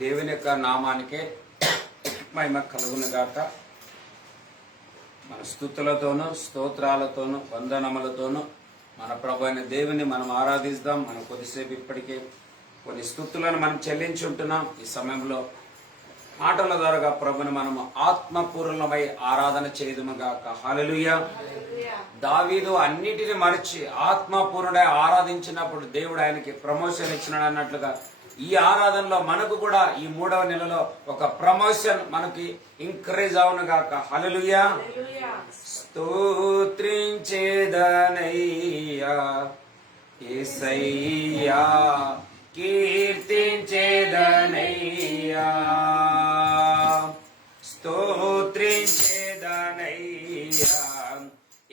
దేవుని యొక్క నామానికే మహిమ కలుగునుగాక. మన స్తుతులతోనూ స్తోత్రాలతోనూ వందనములతోనూ మన ప్రభు అయిన దేవుని మనం ఆరాధిస్తాం. మనం కొద్దిసేపు ఇప్పటికే కొన్ని స్తుతులను మనం చెల్లించి ఉంటున్నాం. ఈ సమయంలో మాటల ద్వారా ప్రభుని మనము ఆత్మపూర్ణమై ఆరాధన చేయదుముగాక. హల్లెలూయా. దావీదు అన్నిటిని మరిచి ఆత్మపూర్ణుడై ఆరాధించినప్పుడు దేవుడు ఆయనకి ప్రమోషన్ ఇచ్చినాడు అన్నట్లుగా ఈ ఆరాధనలో మనకు కూడా ఈ 3వ నెలలో ఒక ప్రమోషన్ మనకి ఇంక్రీజ్ అవును గాక. హల్లెలూయా. స్తోత్రించేదనయ్యా యేసయ్యా, కీర్తించేదనయ్యా, స్తోత్రించేదనయ్యా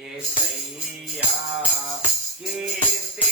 యేసయ్యా, కీర్తించేదనయ్యా.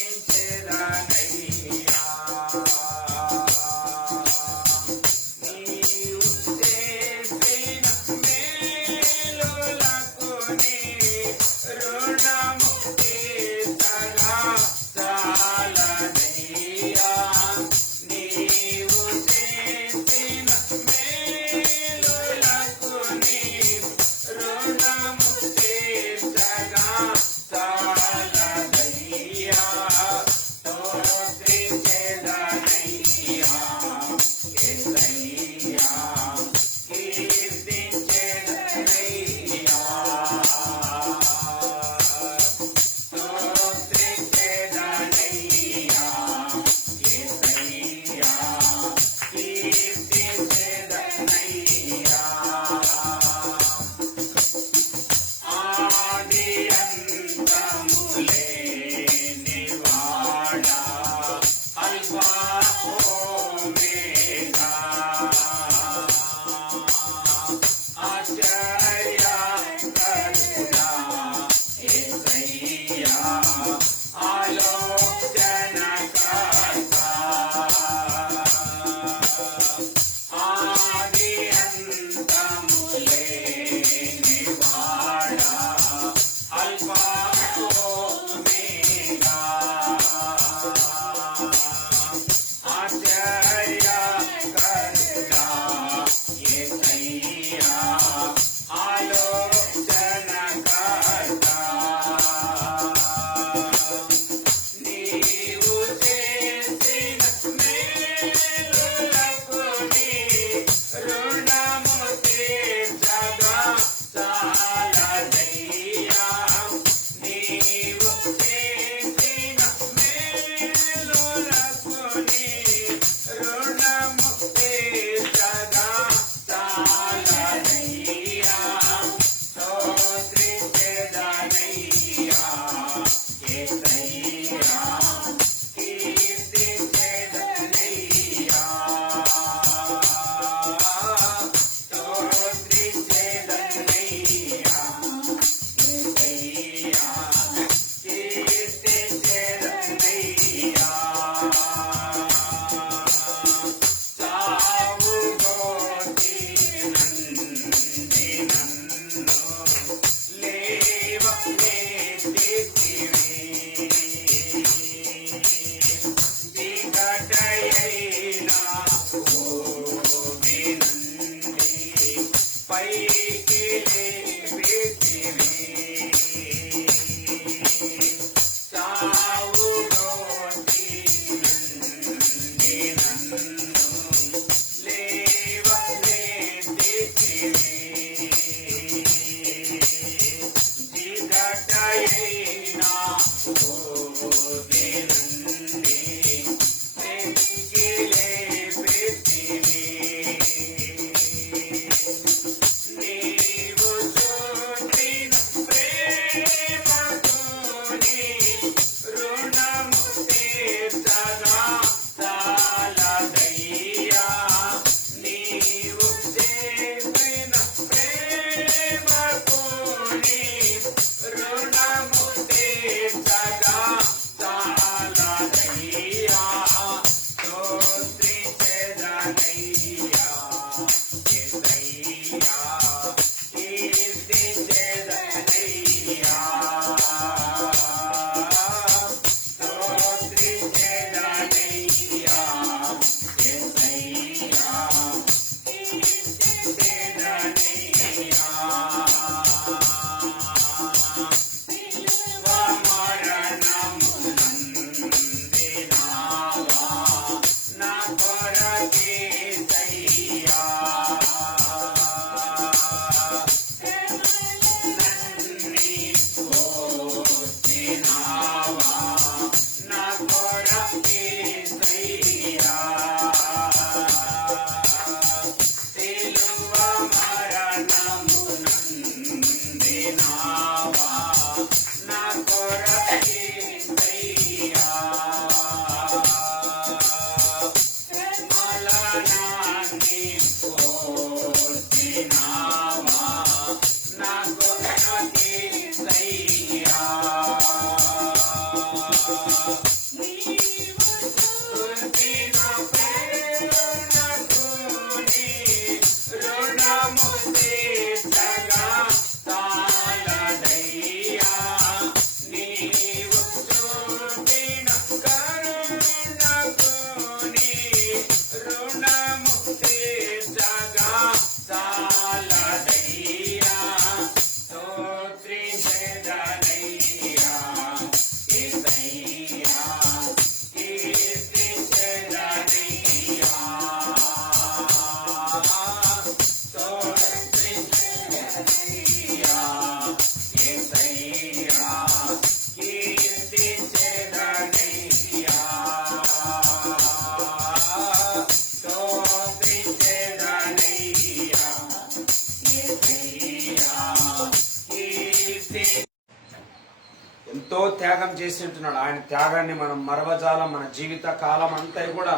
ఎంతో త్యాగం చేసి ఉంటున్నాడు. ఆయన త్యాగాన్ని మనం మరవజాలం. మన జీవిత కాలం అంతా కూడా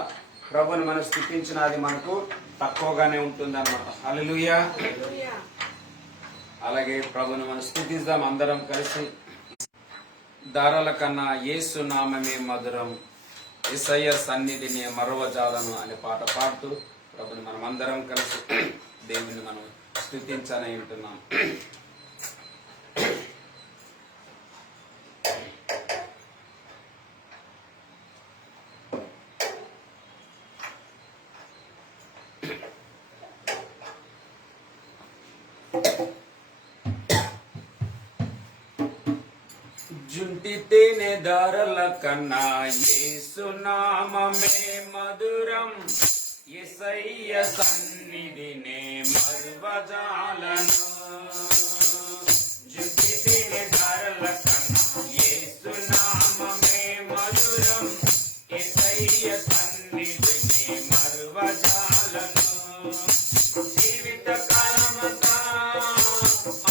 ప్రభుని మనం స్తుతించిన అది మనకు తక్కువగానే ఉంటుంది అన్నమాట. హల్లెలూయా. అలాగే ప్రభుని మనం స్తుతిద్దాం అందరం కలిసి. ధారల కన్నా యేసు నామమే మధురం, యేసయ్య సన్నిధిని మరవజాలను అనే పాట పాడుతూ ప్రభుని మనం అందరం కలిసి దేవుని మనం స్తుతించని ఉంటున్నాం. జుంటి తేనె ధారల కన్నా యేసు నామమే మధురం, యేసయ్య సన్నిధినే మరువజాలను. జుంటి తేనె ధారల కన్నా యేసు నామమే మధురం, యేసయ్య సన్నిధినే మరువజాలను. జీవిత కాలమంతా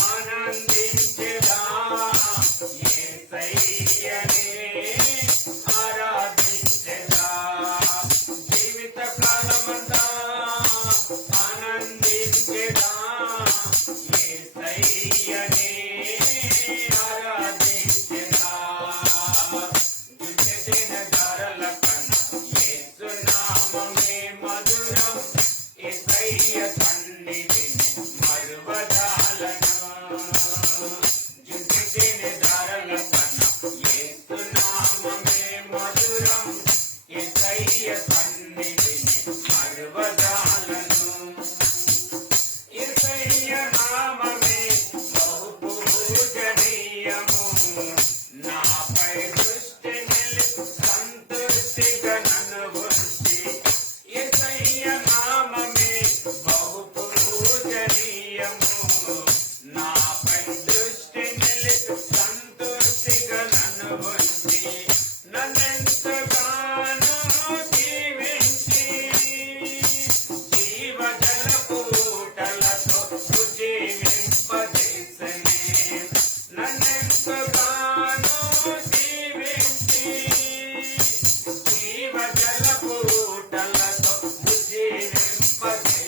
ఆనందించెదా యేసయ్యనే ఆరాధించెదా. జీవిత కాలమంతా ఆనందించెదా యేసయ్యనే ఆరాధించెదా. దుర్జన ధారల కన్నా యేసు నామమే మధురం, యేసయ్య సన్నిధిని మరువజాలను. దుర్జన ధారల కన్నా యేసు నామమే మధురం, యేసయ్య సన్నిధిని మరువజాలను. యేసయ్య నామమే బహు పూజనీయము, నాపై దృష్టి నిలిపి సంతుష్టిగా నన్ను ఉంచి. యేసయ్య నామమే బహు పూజనీయము, నాపై దృష్టి నిలిపి సంతుష్టిగా నన్ను ఉంచి. నన్నెంతగానో దీవించి జీవజల పూటలతో ఉజ్జీవింపజేసెనే. నన్నెంతగానో దీవించి జీవజల పూటలతో ఉజ్జీవింపజేసెనే.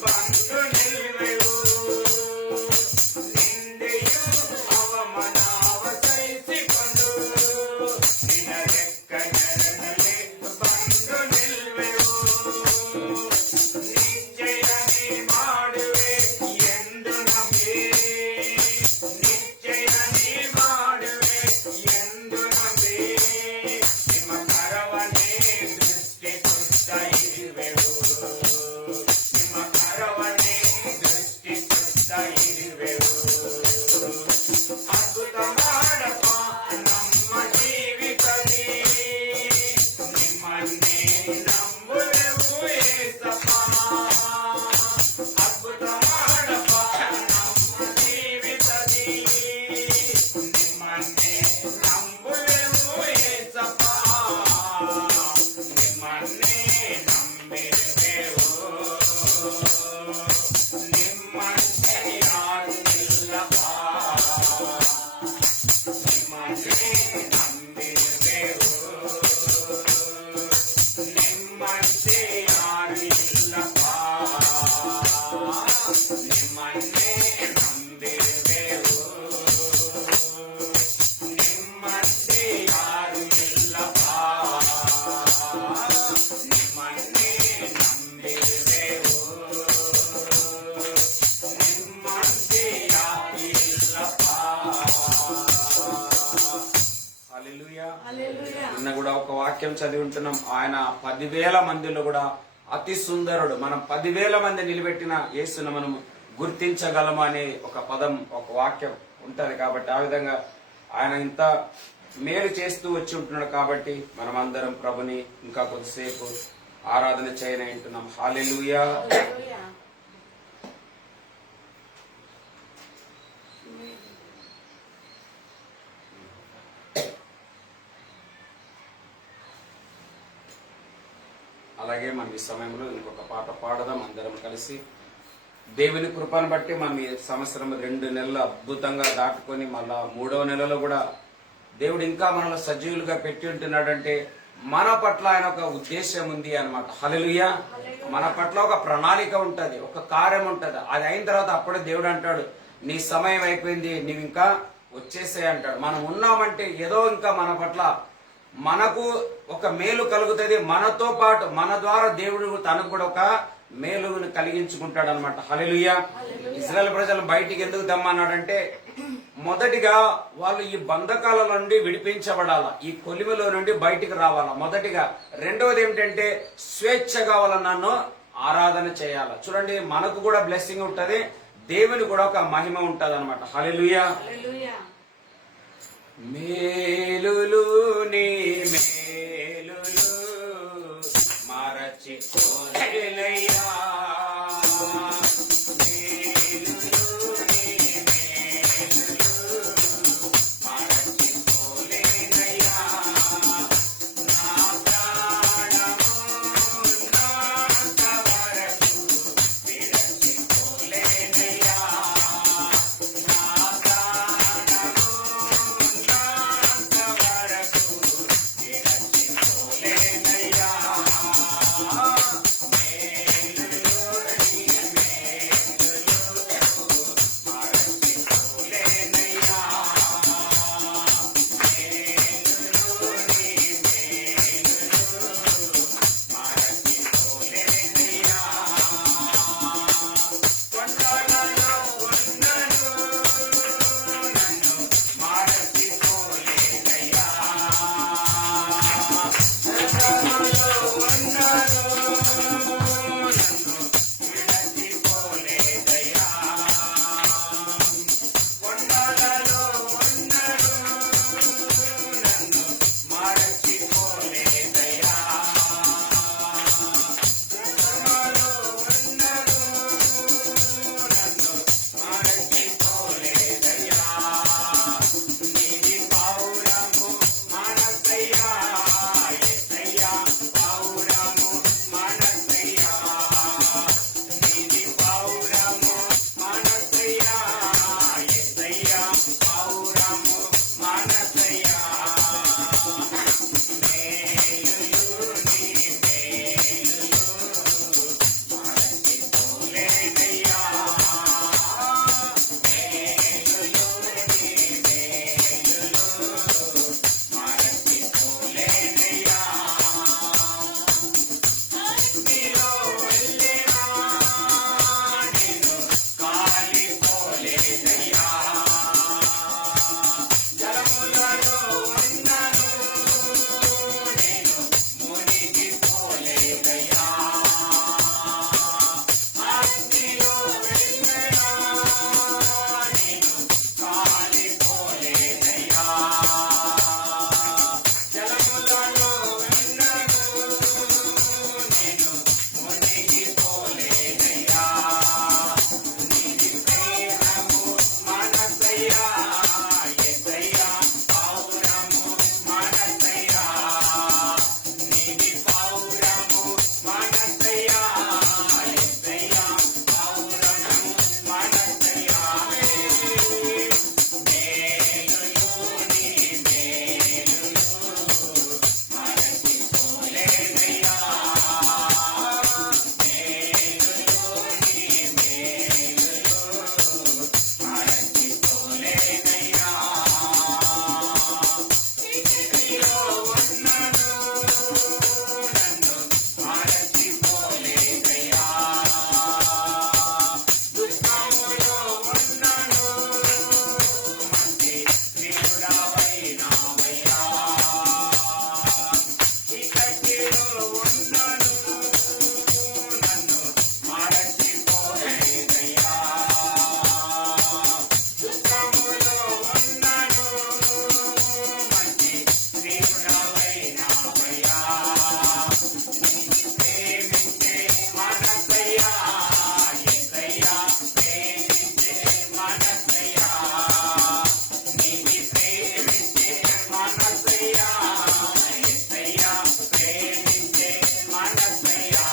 ಬಂದು ನಿಲ್ವೆವು ನಿಂದೆಯು నిన్న కూడా ఒక వాక్యం చదివి ఉంటున్నాం. ఆయన 10,000 మందిలో కూడా అతి సుందరుడు. మనం 10,000 మంది నిలబెట్టిన యేసును మనం గుర్తించగలము అనే ఒక పదం, ఒక వాక్యం ఉంటది. కాబట్టి ఆ విధంగా ఆయన ఇంత మేలు చేస్తూ వచ్చి ఉంటున్నాడు. కాబట్టి మనం అందరం ప్రభుని ఇంకా కొద్దిసేపు ఆరాధన చేయనంటున్నాం. హల్లెలూయా. అలాగే మనం ఈ సమయంలో ఇంకొక పాట పాడదాం అందరం కలిసి. దేవుని కృపను బట్టి మనం ఈ సంవత్సరం 2 నెలలు అద్భుతంగా దాటుకొని మళ్ళా 3వ నెలలో కూడా దేవుడు ఇంకా మనలో సజీవులుగా పెట్టి ఉంటున్నాడంటే మన పట్ల ఆయన ఒక ఉద్దేశం ఉంది అన్నమాట. హల్లెలూయా. మన పట్ల ఒక ప్రణాళిక ఉంటది, ఒక కార్యం ఉంటది. అది అయిన తర్వాత అప్పుడే దేవుడు అంటాడు, నీ సమయం అయిపోయింది, నీవు ఇంకా వచ్చేసే అంటాడు. మనం ఉన్నామంటే ఏదో ఇంకా మన పట్ల మనకు ఒక మేలు కలుగుతుంది. మనతో పాటు మన ద్వారా దేవుడు తనకు కూడా ఒక మేలును కలిగించుకుంటాడు అనమాట. హల్లెలూయా. ఇశ్రాయేలు ప్రజలు బయటికి ఎందుకు తెమ్మన్నాడంటే మొదటిగా వాళ్ళు ఈ బంధకాల నుండి విడిపించబడాలా, ఈ కొలిమిలో నుండి బయటికి రావాలా మొదటిగా. రెండవది ఏమిటంటే స్వేచ్ఛగా వాళ్ళ నన్ను ఆరాధన చేయాలా. చూడండి, మనకు కూడా బ్లెస్సింగ్ ఉంటది, దేవుని కూడా ఒక మహిమ ఉంటది అనమాట. హల్లెలూయా. మేలులు నీ మేలులు మరచిపోలేనయ్యా, మనసయ్యా నీవి ప్రేమించే మనసయ్యా యేసయ్యా ప్రేమించే మనసయ్యా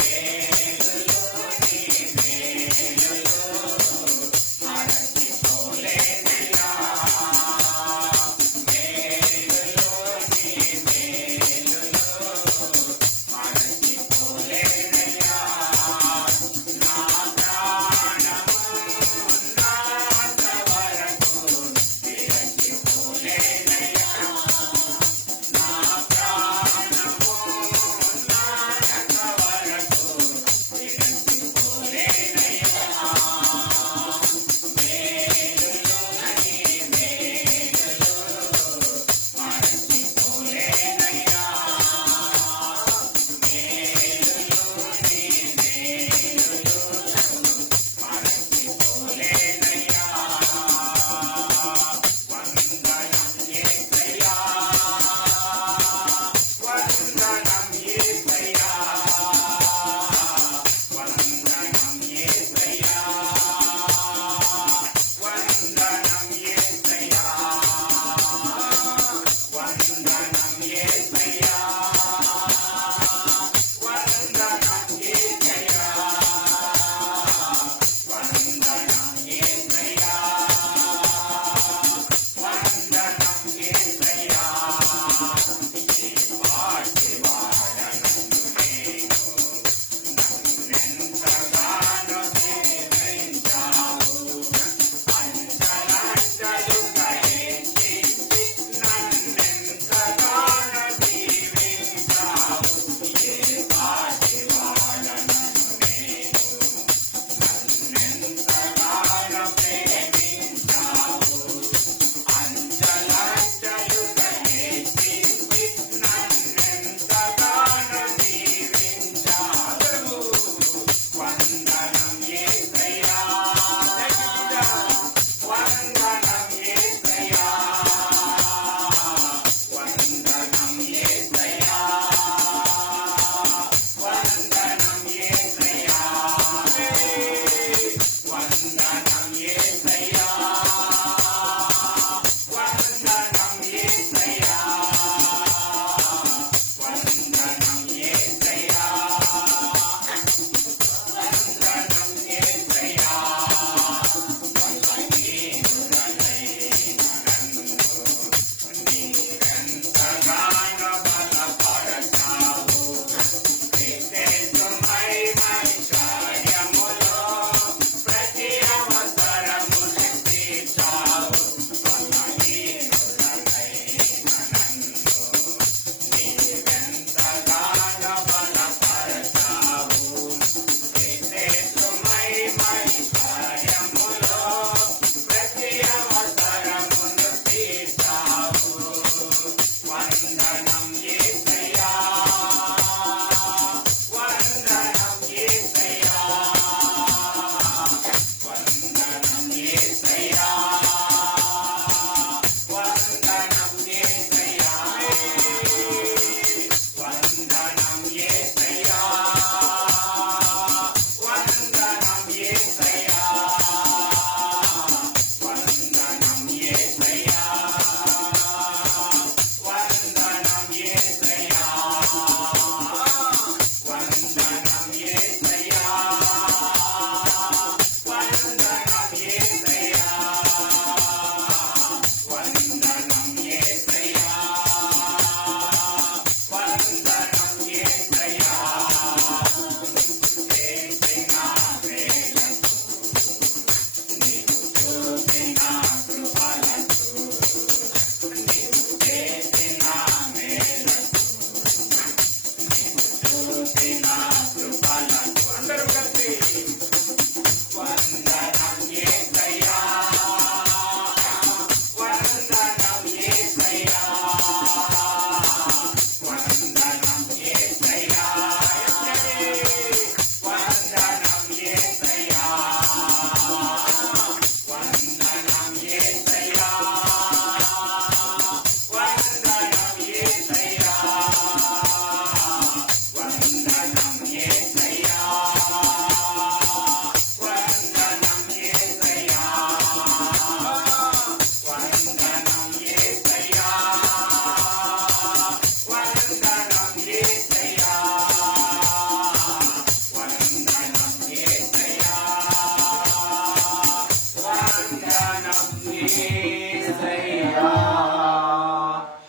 మేలులు నీ మేలులు మరచిపోలేనయ్యా మేలులు నీ మేలులు మరచిపోలేనయ్యా నా ప్రాణమా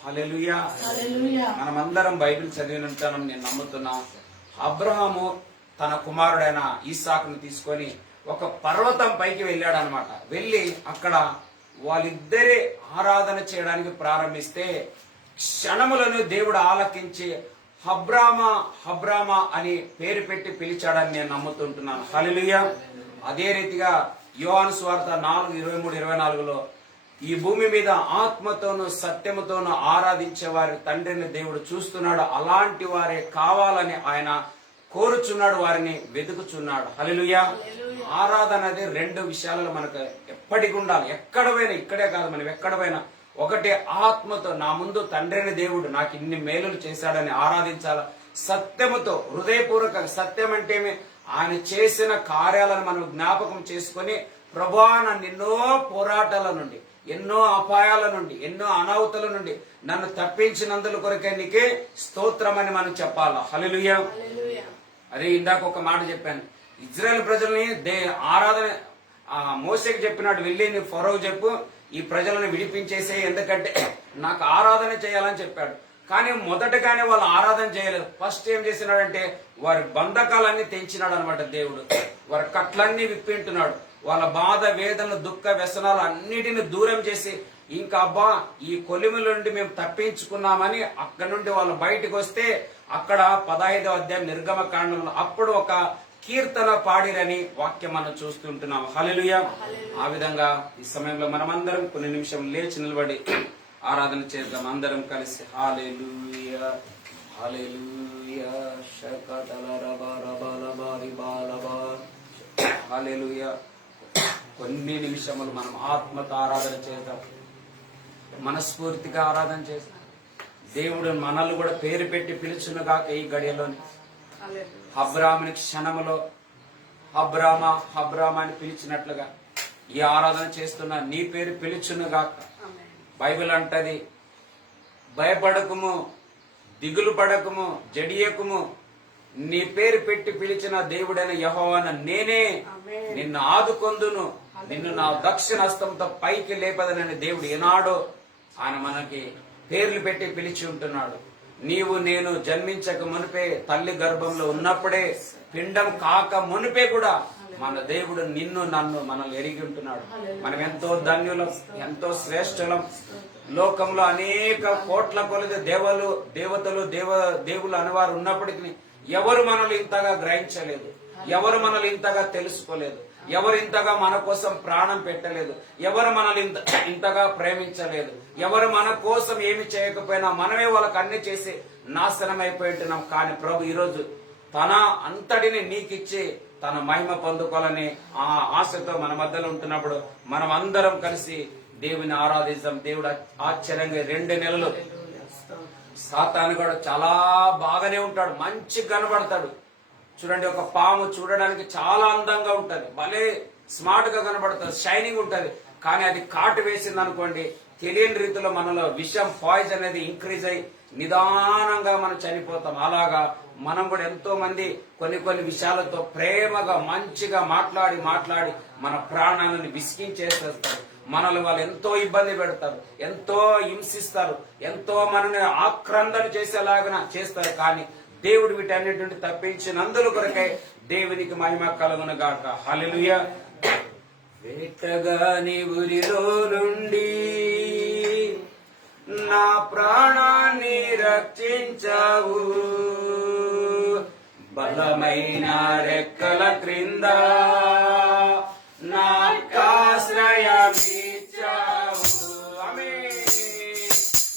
హల్లెలూయా. మనమందరం బైబిల్ చదివిన ఉంటామని నేను నమ్ముతున్నా. అబ్రహాము తన కుమారుడైన ఈసాకును తీసుకొని ఒక పర్వతం పైకి వెళ్ళాడు అనమాట. వెళ్ళి అక్కడ వాళ్ళిద్దరే ఆరాధన చేయడానికి ప్రారంభిస్తే క్షణములను దేవుడు ఆలకించి హబ్రామా హబ్రామా అని పేరు పెట్టి పిలిచాడని నేను నమ్ముతుంటున్నాను. హల్లెలూయా. అదే రీతిగా యోహాను సువార్త 4:23-24లో ఈ భూమి మీద ఆత్మతోనూ సత్యముతోనూ ఆరాధించే వారి తండ్రిని దేవుడు చూస్తున్నాడు, అలాంటి వారే కావాలని ఆయన కోరుచున్నాడు, వారిని వెతుకుచున్నాడు. హల్లెలూయా. ఆరాధన అనేది రెండు విషయాలలో మనకు ఎప్పటికి ఉండాలి. ఎక్కడ పోయినా, ఇక్కడే కాదు, మనం ఎక్కడ పోయినా ఒకటి ఆత్మతో నా ముందు తండ్రిని దేవుడు నాకు ఇన్ని మేలులు చేశాడని ఆరాధించాల. సత్యముతో, హృదయపూర్వక. సత్యం అంటే ఆయన చేసిన కార్యాలను మనం జ్ఞాపకం చేసుకుని, ప్రభువా నన్ను ఎన్నో పోరాటాల నుండి, ఎన్నో అపాయాల నుండి, ఎన్నో అనాహుతుల నుండి నన్ను తప్పించినందుల కొరకే నీకే స్తోత్రమని మనం చెప్పాలా. హల్లెలూయా. అదే ఇందాక ఒక మాట చెప్పాను, ఇజ్రాయెల్ ప్రజల్ని ఆరాధన మోసేకి చెప్పినాడు, వెళ్ళి నీ ఫరో చెప్పు ఈ ప్రజలను విడిపించేసే, ఎందుకంటే నాకు ఆరాధన చేయాలని చెప్పాడు. కానీ మొదటగానే వాళ్ళు ఆరాధన చేయలేదు. ఫస్ట్ ఏం చేసినాడంటే వారి బంధకాలన్నీ తెంచినాడు అనమాట దేవుడు. వారి కట్లన్నీ విప్పింటున్నాడు. వాళ్ళ బాధ, వేదనలు, దుఃఖ వ్యసనాలు అన్నిటిని దూరం చేసి, ఇంకా అబ్బా ఈ కొలిముల నుండి మేము తప్పించుకున్నామని అక్కడి నుండి వాళ్ళు బయటకు వస్తే అక్కడ 15వ అధ్యాయం నిర్గమకాండంలో అప్పుడు ఒక కీర్తన పాడిరని వాక్యం మనం చూస్తుంటున్నాం. హల్లెలూయా. ఆ విధంగా ఈ సమయంలో మనమందరం కొన్ని నిమిషం లేచి నిలబడి ఆరాధన చేద్దాం అందరం కలిసి. హల్లెలూయా హల్లెలూయా హల్లెలూయా. కొన్ని నిమిషములు మనం ఆత్మతో ఆరాధన చేద్దాం, మనస్ఫూర్తిగా ఆరాధన చేద్దాం. దేవుడు మనల్ని కూడా పేరు పెట్టి పిలుచునుగాక ఈ గడియలోని. అబ్రాహాముని క్షణములో అబ్రామా అబ్రామా అని పిలిచినట్లుగా ఈ ఆరాధన చేస్తున్నా నీ పేరు పిలుచునుగాక. బైబిల్ అంటది, భయపడకుము, దిగులు పడకుము, జడియకుము, నీ పేరు పెట్టి పిలిచిన దేవుడైన యెహోవాను నేనే నిన్ను ఆదుకొందును, నిన్ను నా దక్షిణ హస్తంతో పైకి లేపదనని దేవుడు ఏనాడో ఆయన మనకి పేర్లు పెట్టి పిలిచి ఉంటున్నాడు. నీవు నేను జన్మించక మునిపే, తల్లి గర్భంలో ఉన్నప్పుడే, పిండం కాక మునిపే కూడా మన దేవుడు నిన్ను నన్ను మనల్ని ఎరిగి ఉంటున్నాడు. మనం ఎంతో ధన్యులం, ఎంతో శ్రేష్ఠులం. లోకంలో అనేక కోట్ల కొలది దేవతలు దేవులు అనేవారు ఉన్నప్పటికీ ఎవరు మనల్ని ఇంతగా గ్రహించలేదు, ఎవరు మనల్ని ఇంతగా తెలుసుకోలేదు, ఎవరు ఇంతగా మన కోసం ప్రాణం పెట్టలేదు, ఎవరు మనల్ని ఇంతగా ప్రేమించలేదు, ఎవరు మన కోసం ఏమి చేయకపోయినా మనమే వాళ్ళకి అన్ని చేసి నాశనం అయిపోయింటున్నాం. కానీ ప్రభు ఈరోజు తన అంతటిని నీకిచ్చి తన మహిమ పొందుకోవాలని ఆ ఆశతో మన మధ్యలో ఉంటున్నప్పుడు మనం అందరం కలిసి దేవుని ఆరాధిస్తాం. దేవుడు ఆశ్చర్యంగా 2 నెలలు సాతాను కూడా చాలా బాగానే ఉంటాడు, మంచి కనబడతాడు. చూడండి, ఒక పాము చూడడానికి చాలా అందంగా ఉంటది, భలే స్మార్ట్ గా కనబడుతుంది, షైనింగ్ ఉంటది. కానీ అది కాటు వేసింది అనుకోండి, తెలియని రీతిలో మనలో విషం, పాయిజన్ అనేది ఇంక్రీజ్ అయ్యి నిదానంగా మనం చనిపోతాం. అలాగా మనం కూడా ఎంతో మంది కొన్ని విషయాలతో ప్రేమగా మంచిగా మాట్లాడి మన ప్రాణాలను విసిగించేస్తారు. మనల్ని వాళ్ళు ఎంతో ఇబ్బంది పెడతారు, ఎంతో హింసిస్తారు, ఎంతో మనల్ని ఆక్రందన చేసేలాగా చేస్తారు. కానీ దేవుడు వీటన్నిటి నుండి తప్పించినందుల కొరకై దేవునికి మహిమ కలుగును గాక. హల్లెలూయా. వేటగాని ఊరిలో నుండి నా ప్రాణాన్ని రక్షించావు, బలమైన రెక్కల క్రింద నాకాశ్రయమిచ్చావు. ఆమేన్.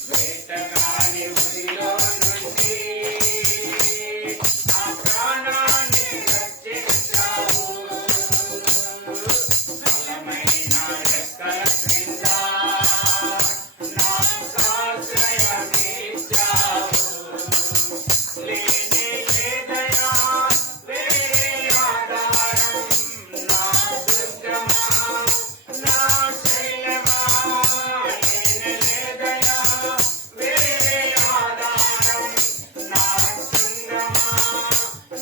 వేటగాని ఊరిలో నుండి నా ప్రాణాన్ని రక్షించావు, బలమైన రెక్కల క్రింద నాకాశ్రయమిచ్చావు. లేనే లేదయా వేరే ఆధారం, నా దుర్గమా నా శైలమా. లేనే లేదయా వేరే ఆధారం, నా శృంగమా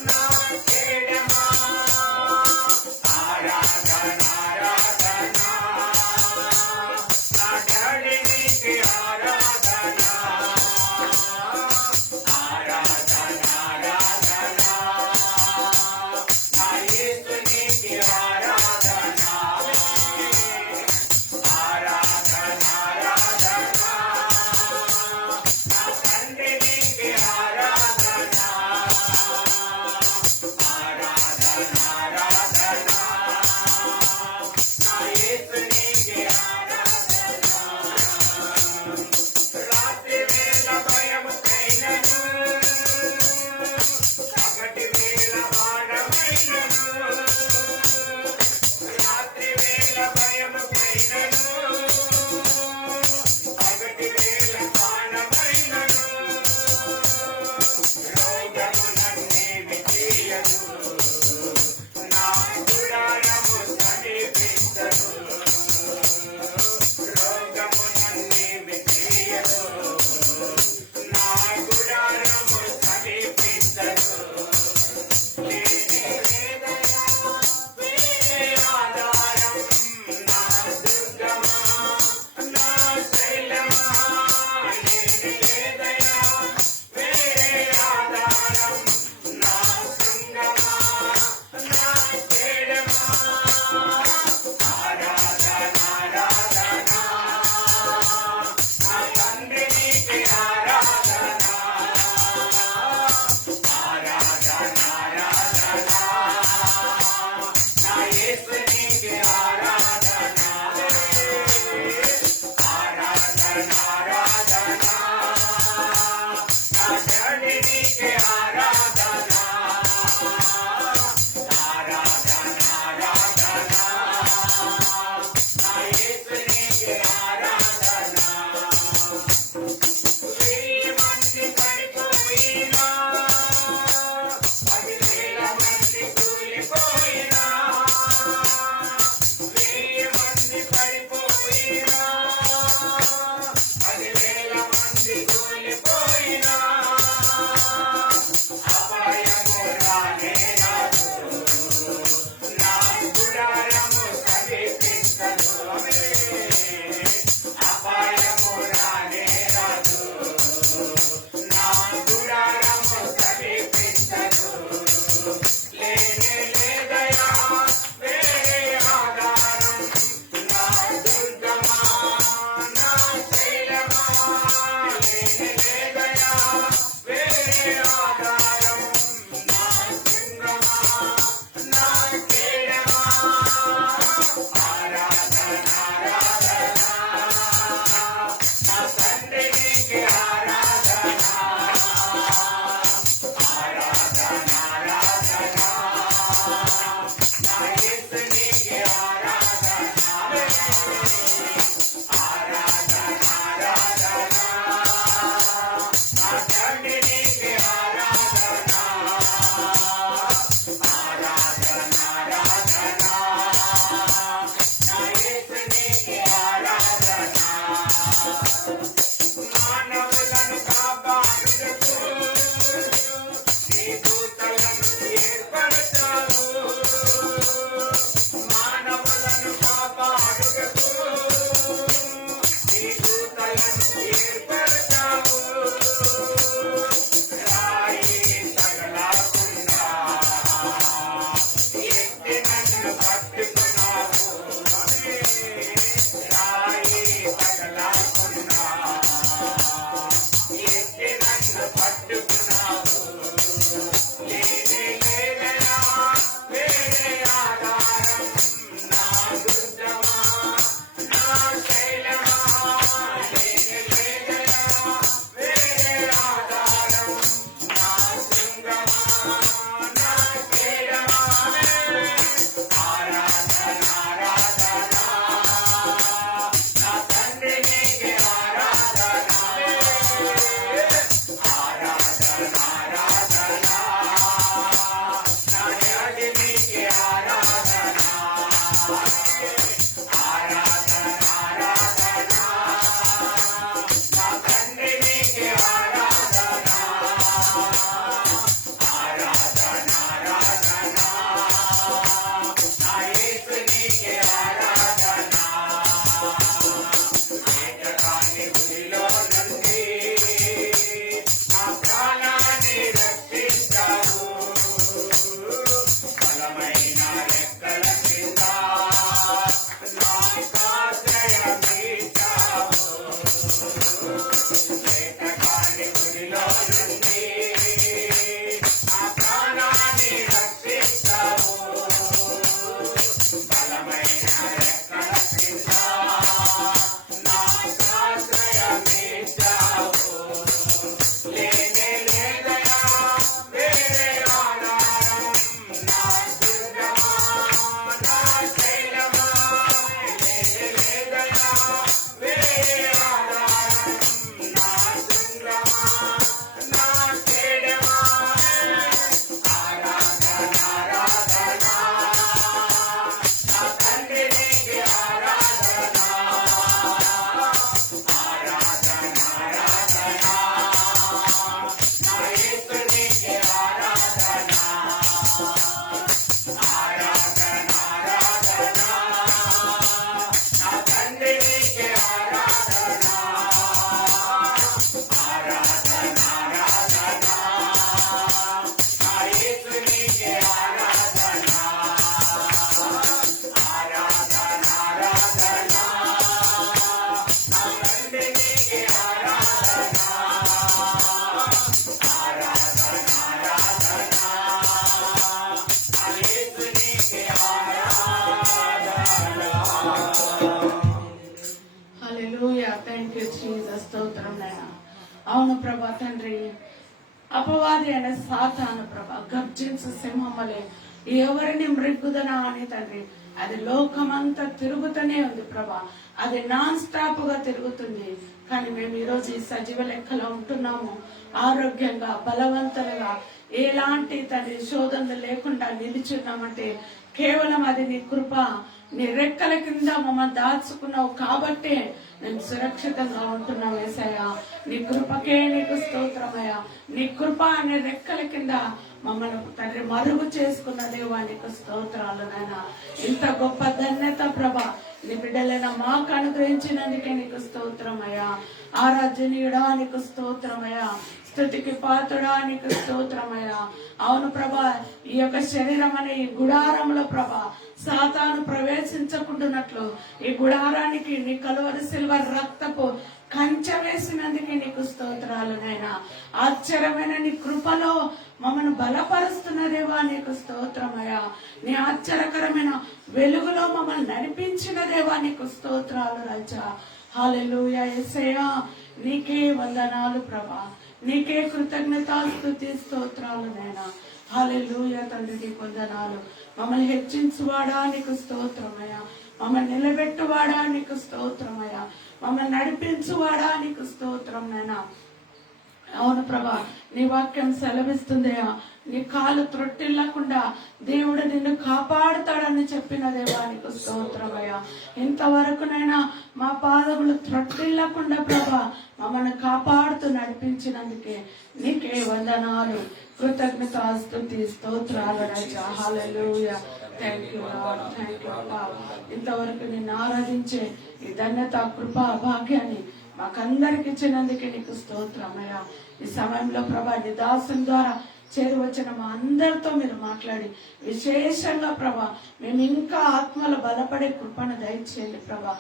నా కేడమా. ఆరాధన ఆరాధన అవును ప్రభా తండ్రి, అపవాది అయిన సాతాను ప్రభా గర్జించు సింహమలే ఎవరిని మృగ్గుదనా అని తండ్రి, అది లోకమంతా తిరుగుతూనే ఉంది ప్రభా. అది నాన్ స్టాప్ గా తిరుగుతుంది. కానీ మేము ఈరోజు ఈ సజీవ లెక్కలో ఉంటున్నాము, ఆరోగ్యంగా బలవంతులుగా, ఎలాంటి తండ్రి శోధనలు లేకుండా నిలిచున్నామంటే కేవలం అది నీ కృప. నీ రెక్కల కింద మమ్మల్ని దాచుకున్నావు కాబట్టే మేము సురక్షితంగా ఉంటున్నాం యేసయ్యా. నీ కృపకే నీకు స్తోత్రమయ్యా. నీ కృప అనే రెక్కల కింద మమ్మల్ని తండ్రి మరుగు చేసుకున్న దేవా నీకు స్తోత్రాలు నాయన. ఇంత గొప్ప ధన్యత ప్రభా నీ బిడ్డలైన మాకు అనుగ్రహించినందుకే నీకు స్తోత్రమయ్యా. ఆరాధనీయుడా నీకు స్తోత్రమయ్యా. స్తుతికి పాత్రుడా నీకు స్తోత్రమయ్యా. అవును ప్రభా, ఈ యొక్క శరీరం అనే ఈ గుడారంలో ప్రభా సాతాను ప్రవేశించకుండానట్లు ఈ గుడారానికి నీ కలువరి సిల్వర్ రక్తపు కంచె వేసినందుకే నీకు స్తోత్రాలు నాయనా. ఆశ్చర్యమైన నీ కృపలో మమ్మల్ని బలపరుస్తున్న దేవా నీకు స్తోత్రమయ్యా. నీ ఆశ్చర్యకరమైన వెలుగులో మమ్మల్ని నడిపించిన దేవా నీకు స్తోత్రాలు రాజా. హల్లెలూయా యేసయ్యా, నీకే వందనాలు ప్రభా. నీకే కృతజ్ఞతాస్తుతి స్తోత్రాలు నాయనా. హల్లెలూయా తండ్రి నీకు వందనాలు. మమ్మల్ని హెచ్చించువాడా నీకు స్తోత్రమయ్యా. మమ్మల్ని నిలబెట్టువాడా నీకు స్తోత్రమయ్యా. మమ్మల్ని నడిపించువాడా నీకు స్తోత్రం నాయనా. అవును ప్రభా, నీ వాక్యం సెలవిస్తుందయ్యా, నీ కాలు త్రొట్టిల్లకుండా దేవుడు నిన్ను కాపాడుతాడని చెప్పిన దేవా నీకు స్తోత్రమయ్యా. ఇంతవరకునైనా మా పాదములు త్రొట్టిల్లకుండా ప్రభా మమ్మల్ని కాపాడుతూ నడిపించినందుకే నీకే వందనాలు, కృతజ్ఞతాస్తుతి స్తోత్రాలు రాజా. Hallelujah. Thank you Lord, thank you అబ్బా. ఇంతవరకు నిన్ను ఆరాధించే ఈ ధన్యత, కృప, భాగ్యాన్ని మాకందరికి ఇచ్చినందుకే నీకు స్తోత్రమయ్యా. ఈ సమయంలో ప్రభా నీ దాసుని ద్వారా చేరువచ్చిన మా అందరితో మీరు మాట్లాడి విశేషంగా ప్రభా మేము ఇంకా ఆత్మలు బలపడే కృపను దయచేయండి ప్రభా.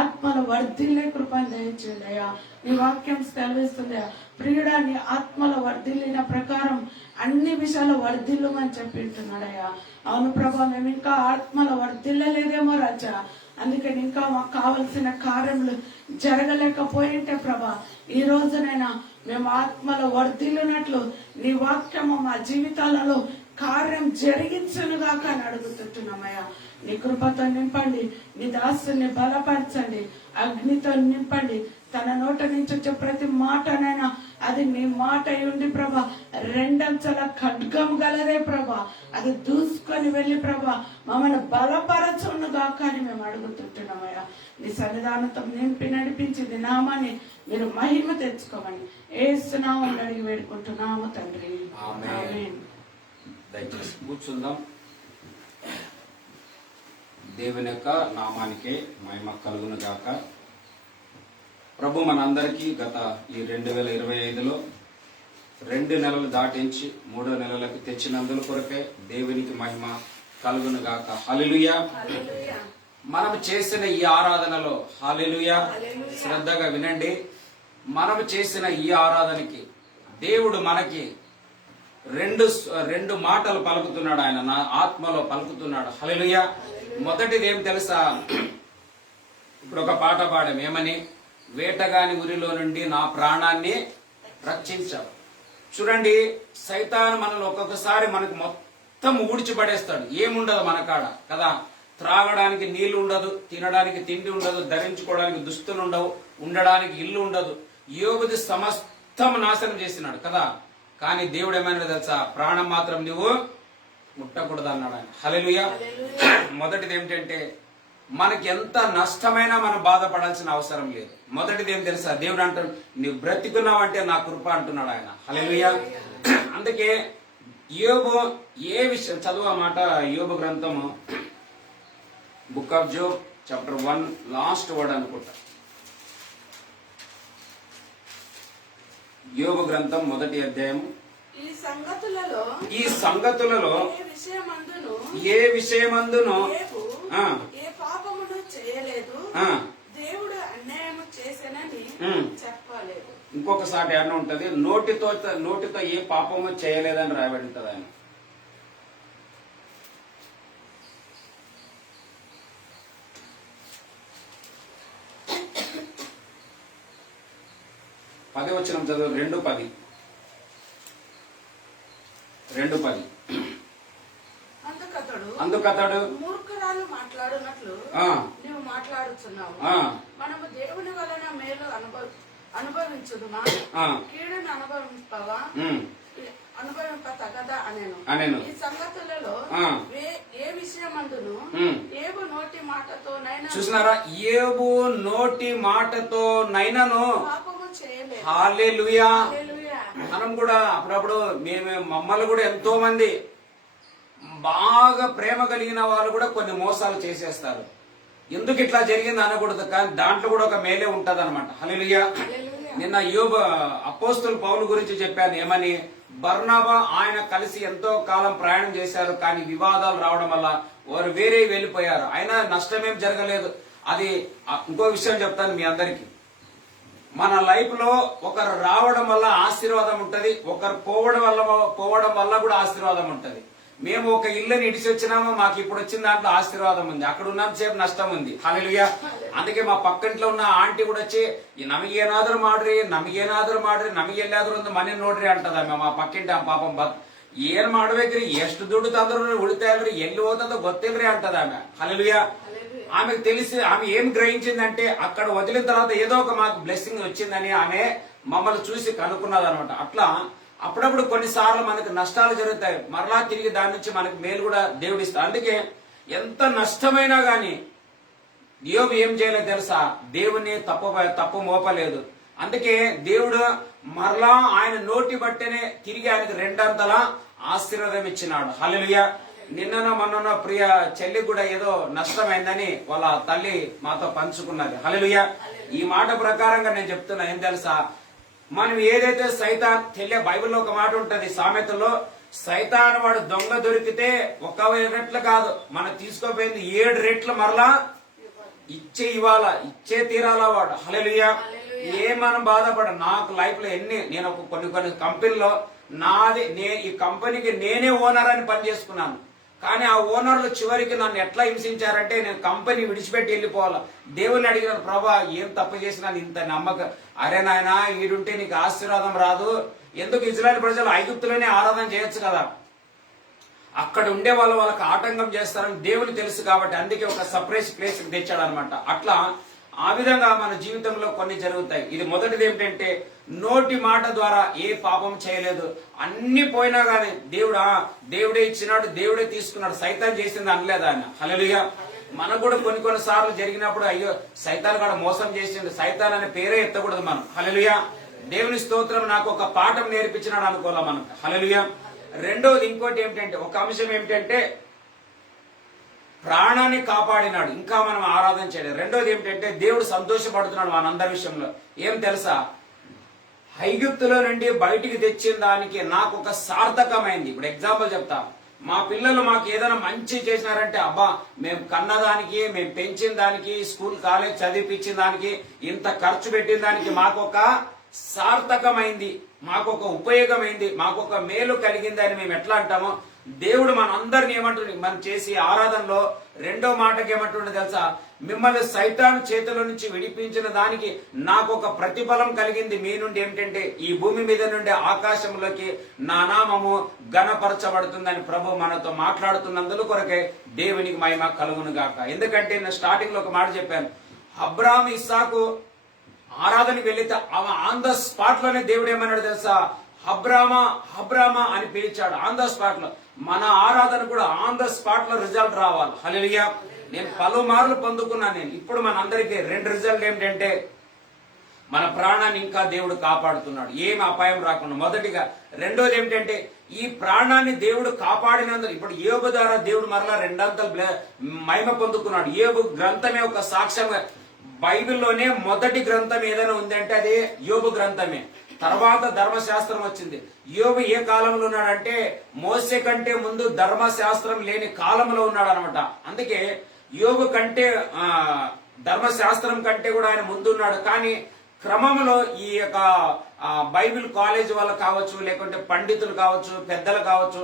ఆత్మలు వర్ధిల్లే కృపను దయచేయండి అయ్యా. నీ వాక్యం సెలవిస్తుందయ్యా, ప్రియుడా నీ ఆత్మలు వర్ధిల్లిన ప్రకారం అన్ని విషయాలు వర్ధిల్లుమని చెప్పింటున్నాడయ్యా. అవును ప్రభా, మేము ఇంకా ఆత్మలు వర్ధిల్లలేదేమో రాజా. అందుకని ఇంకా మాకు కావలసిన కార్యములు జరగలేకపోయింటే ప్రభా ఈ రోజునైనా మేము ఆత్మలో వర్ధిల్లునట్లు నీ వాక్యము మా జీవితాలలో కార్యం జరిగించునుగాక అని అడుగుతుంటున్నామయ్యా. నీ కృపతో నింపండి, నీ దాసుని బలపరచండి, అగ్నితో నింపండి. తన నోట నుంచి వచ్చే ప్రతి మాటనైనా అది నీ మాట ఉండి ప్రభా రెండంచెల ఖడ్గం గలదే ప్రభా, అది దూసుకొని వెళ్ళి ప్రభా మమ్మల్ని బలపరచునుగాక అని మేము అడుగుతుంటున్నామయ్యా. నీ సన్నిధానంతో నింపి నడిపించి నీ నామాన్ని మీరు మహిమ తెచ్చుకోమని యేసునామములో అడిగి వేడుకుంటున్నాము తండ్రి. ఆమేన్. దయచేసి కూర్చుందాం. దేవుని యొక్క నామానికే మహిమ కలుగును గాక. ప్రభు మనందరికీ గత ఈ 2025లో 2 నెలలు దాటించి 3వ నెలలకు తెచ్చినందుల కొరకే దేవునికి మహిమ కలుగును గాక. హల్లెలూయా. మనం చేసిన ఈ ఆరాధనలో హల్లెలూయా శ్రద్ధగా వినండి. మనం చేసిన ఈ ఆరాధనకి దేవుడు మనకి రెండు మాటలు పలుకుతున్నాడు. ఆయన నా ఆత్మలో పలుకుతున్నాడు. హల్లెలూయా. మొదటిది ఏం తెలుసా? ఇప్పుడు ఒక పాట పాడాం, ఏమని? వేటగాని ఉరిలో నుండి నా ప్రాణాన్ని రక్షించావు. చూడండి, సైతాను మనల్ని ఒక్కొక్కసారి మనకు మొత్తం ఊడ్చిపడేస్తాడు. ఏముండదు మన కాడ కదా. త్రాగడానికి నీళ్లు ఉండదు, తినడానికి తిండి ఉండదు, ధరించుకోవడానికి దుస్తులు ఉండవు, ఉండడానికి ఇల్లు ఉండదు. యోబుది సమస్తం నాశనం చేసినాడు కదా. కానీ దేవుడు ఏమైనా తెలుసా? ప్రాణం మాత్రం నువ్వు ముట్టకూడదు అన్నాడు ఆయన. హల్లెలూయా. మొదటిది ఏమిటంటే, మనకి ఎంత నష్టమైనా మనం బాధపడాల్సిన అవసరం లేదు. మొదటిది ఏం తెలుసా? దేవుడు అంటాడు, నువ్వు బ్రతికున్నావంటే నా కృప అంటున్నాడు ఆయన. హల్లెలూయా. అందుకే యోబు ఏ విషయం చదువు మాట, యోబు గ్రంథము book of Job chapter 1 last word అనుకుంటా. యోబు గ్రంథం 1వ అధ్యాయం. ఈ సంగతులలో ఏ విషయమందును ఏ పాపమును చేయలేదు, దేవుడు అన్యాయము చేసెనని చెప్పలేదు. ఇంకొకసారి అన్న ఉంటది, నోటితో ఏ పాపము చేయలేదని రాయబడి ఉంటది ఆయన. పది వచనం చదువు. 2:10 అందుకతడు మూర్ఖురాలు మాట్లాడునట్లు నువ్వు మాట్లాడుతున్నావు. మనము దేవుని వలన మేలు అనుభవించుదుమా, కీడును అనుభవింపతగదా అనెను. ఈ సంగతులలో ఏ విషయమందును ఏబు నోటి మాటతో నైనా, చూసినారా, ఏబు నోటి మాటతో నైనను పాపము చేయలేదు. హల్లెలూయా. మనం కూడా అప్పుడప్పుడు మమ్మల్ని కూడా ఎంతో మంది బాగా ప్రేమ కలిగిన వాళ్ళు కూడా కొన్ని మోసాలు చేసేస్తారు. ఎందుకు ఇట్లా జరిగింది అనకూడదు, కానీ దాంట్లో కూడా ఒక మేలే ఉంటది అనమాట. హల్లెలూయా. నిన్న యోబు అపోస్తులు పౌలు గురించి చెప్పాను, ఏమని? బర్నబా ఆయన కలిసి ఎంతో కాలం ప్రయాణం చేశారు, కానీ వివాదాలు రావడం వల్ల వారు వేరే వెళ్ళిపోయారు. అయినా నష్టమేం జరగలేదు. అది ఇంకో విషయం చెప్తాను మీ అందరికి. మన లైఫ్ లో ఒకరు రావడం వల్ల ఆశీర్వాదం ఉంటది, ఒకరు పోవడం వల్ల కూడా ఆశీర్వాదం ఉంటది. మేము ఒక ఇల్లుని ఇడిచి వచ్చినామో మాకు ఇప్పుడు వచ్చిన దాంట్లో ఆశీర్వాదం ఉంది, అక్కడ ఉన్నంతసేపు నష్టం ఉంది. హల్లెలూయా. అందుకే మా పక్కింట్లో ఉన్న ఆంటీ కూడా వచ్చి ನಮಗೇನಾದ್ರೂ ಮಾಡ್ರಿ ನಮಗೆಲ್ಲಾದ್ರೂ ಒಂದು ಮನೆ ನೋಡ್ರಿ ಅಂತದ. మా పక్కింటి ఆ పాపం ಏನ್ ಮಾಡ್ಬೇಕ್ರಿ, ಎಷ್ಟು ದುಡ್ಡು ತಂದ್ರು ಉಳಿತಾಯ ಅಲ್ರಿ, ఎల్లి పోతుందో ಗೊತ್ತಿಲ್ರಿ అంటది ఆమె. హల్లెలూయా. ఆమెకు తెలిసి ఆమె ఏం గ్రహించిందంటే, అక్కడ వదిలిన తర్వాత ఏదో ఒక మాకు బ్లెస్సింగ్ వచ్చిందని ఆమె మమ్మల్ని చూసి కనుక్కున్నది అనమాట. అట్లా అప్పుడప్పుడు కొన్నిసార్లు మనకు నష్టాలు జరుగుతాయి, మరలా తిరిగి దాని నుంచి మనకు మేలు కూడా దేవుడు ఇస్తాడు. అందుకే ఎంత నష్టమైనా గాని యోబు ఏం చేయలేదు తెలుసా? దేవుని తప్పు మోపలేదు. అందుకే దేవుడు మరలా ఆయన నోటి బట్టనే తిరిగి ఆయనకు రెండంతలా ఆశీర్వాదం ఇచ్చినాడు. హల్లెలూయా. నిన్ననో మొన్ననో ప్రియ చెల్లి కూడా ఏదో నష్టమైందని వాళ్ళ తల్లి మాతో పంచుకున్నది. హల్లెలూయా. ఈ మాట ప్రకారంగా నేను చెప్తున్నా, ఏం తెలుసా? మనం ఏదైతే సైతాన్ బైబిల్లో ఒక మాట ఉంటది, సామెతలో, సైతాన్ వాడు దొంగ దొరికితే 1 రెట్లు కాదు, మనం తీసుకోపోయింది 7 రెట్లు మరలా ఇచ్చే తీరాలా వాడు. హల్లెలూయా. మనం బాధపడ, నాకు లైఫ్ లో నేను కొన్ని కంపెనీలో ఈ కంపెనీకి నేనే ఓనర్ అని పని చేసుకున్నాను. కానీ ఆ ఓనర్లు చివరికి నన్ను ఎట్లా హింసించారంటే, నేను కంపెనీ విడిచిపెట్టి వెళ్ళిపోవాలా. దేవుని అడిగినాను, ప్రభా ఏం తప్పు చేసినాను, ఇంత నమ్మకం, అరే నాయనా ఈడుంటే నీకు ఆశీర్వాదం రాదు, ఎందుకు ఇజ్రాయెల్ ప్రజలు ఐగుప్తులోనే ఆరాధన చేయొచ్చు కదా, అక్కడ ఉండే వాళ్ళకి ఆటంకం చేస్తారని దేవుని తెలుసు కాబట్టి అందుకే ఒక సపరేట్ ప్లేస్ తెచ్చాడు అనమాట. అట్లా ఆ విధంగా మన జీవితంలో కొన్ని జరుగుతాయి. ఇది మొదటిది ఏమిటంటే, నోటి మాట ద్వారా ఏ పాపం చేయలేదు. అన్ని పోయినా గానీ దేవుడే ఇచ్చినాడు, దేవుడే తీసుకున్నాడు, సైతాన్ చేసింది అనలేదు ఆయన. హల్లెలూయా. మనకు కూడా కొన్ని సార్లు జరిగినప్పుడు అయ్యో సైతాన్ కూడా మోసం చేసిండు, సైతాన్ అనే పేరే ఎత్తకూడదు మనం. హల్లెలూయా. దేవుని స్తోత్రం, నాకు ఒక పాఠం నేర్పించినాడు అనుకోవాలా మనం. హల్లెలూయా. రెండోది ఇంకోటి ఏమిటంటే, ఒక అంశం ఏమిటంటే, ప్రాణాన్ని కాపాడినాడు, ఇంకా మనం ఆరాధన చేయలేదు. రెండోది ఏమిటంటే, దేవుడు సంతోషపడుతున్నాడు మనందరి విషయంలో. ఏం తెలుసా? ఐగుప్తులో నుండి బయటికి తెచ్చిన దానికి నాకు ఒక సార్థకమైంది. ఇప్పుడు ఎగ్జాంపుల్ చెప్తా, మా పిల్లలు మాకు ఏదైనా మంచి చేసినారంటే, అబ్బా మేము కన్నదానికి, మేము పెంచిన దానికి, స్కూల్ కాలేజ్ చదివిపించిన దానికి, ఇంత ఖర్చు పెట్టిన దానికి మాకొక సార్థకమైంది, మాకొక ఉపయోగమైంది, మాకొక మేలు కలిగింది అని మేము ఎట్లా అంటామో, దేవుడు మన అందరిని ఏమంటుంది, మనం చేసి ఆరాధనలో రెండో మాటకి ఏమంటుండే తెలుసా, మిమ్మల్ని సైతాను చేతిలో నుంచి విడిపించిన దానికి నాకు ఒక ప్రతిఫలం కలిగింది మీ నుండి. ఏమిటంటే ఈ భూమి మీద నుండి ఆకాశంలోకి నా నామము ఘనపరచబడుతుందని ప్రభు మనతో మాట్లాడుతున్నందుకు కొరకే దేవునికి మహిమ కలుగును గాక. ఎందుకంటే నేను స్టార్టింగ్ లో ఒక మాట చెప్పాను, అబ్రాహాము ఇస్సాకు ఆరాధనకి వెళితే ఆన్ ద స్పాట్ లోనే దేవుడు ఏమన్నాడు తెలుసా, అబ్రామా అబ్రామా అని పిలిచాడు ఆన్ ద స్పాట్ లో. మన ఆరాధన కూడా ఆన్ ద స్పాట్ లో రిజల్ట్ రావాలి. హల్లెలూయా. నేను పలుమార్లు పొందుకున్నాను. నేను ఇప్పుడు మన అందరికీ రెండు రిజల్ట్ ఏమిటంటే, మన ప్రాణాన్ని ఇంకా దేవుడు కాపాడుతున్నాడు, ఏమి అపాయం రాకుండా, మొదటిగా. రెండోది ఏమిటంటే, ఈ ప్రాణాన్ని దేవుడు కాపాడినందుకు ఇప్పుడు యోబు ద్వారా దేవుడు మరలా రెండంతలు మహిమ పొందుకున్నాడు. యోబు గ్రంథమే ఒక సాక్ష్యంగా. బైబిల్లోనే మొదటి గ్రంథం ఏదైనా ఉందంటే అది యోబు గ్రంథమే. తర్వాత ధర్మశాస్త్రం వచ్చింది. యోబు ఏ కాలంలో ఉన్నాడంటే మోసే కంటే ముందు ధర్మశాస్త్రం లేని కాలంలో ఉన్నాడు అనమాట. అందుకే యోబు కంటే ధర్మశాస్త్రం కంటే కూడా ఆయన ముందున్నాడు. కానీ క్రమంలో ఈ యొక్క బైబిల్ కాలేజ్ వాళ్ళు కావచ్చు, లేకుంటే పండితులు కావచ్చు, పెద్దలు కావచ్చు,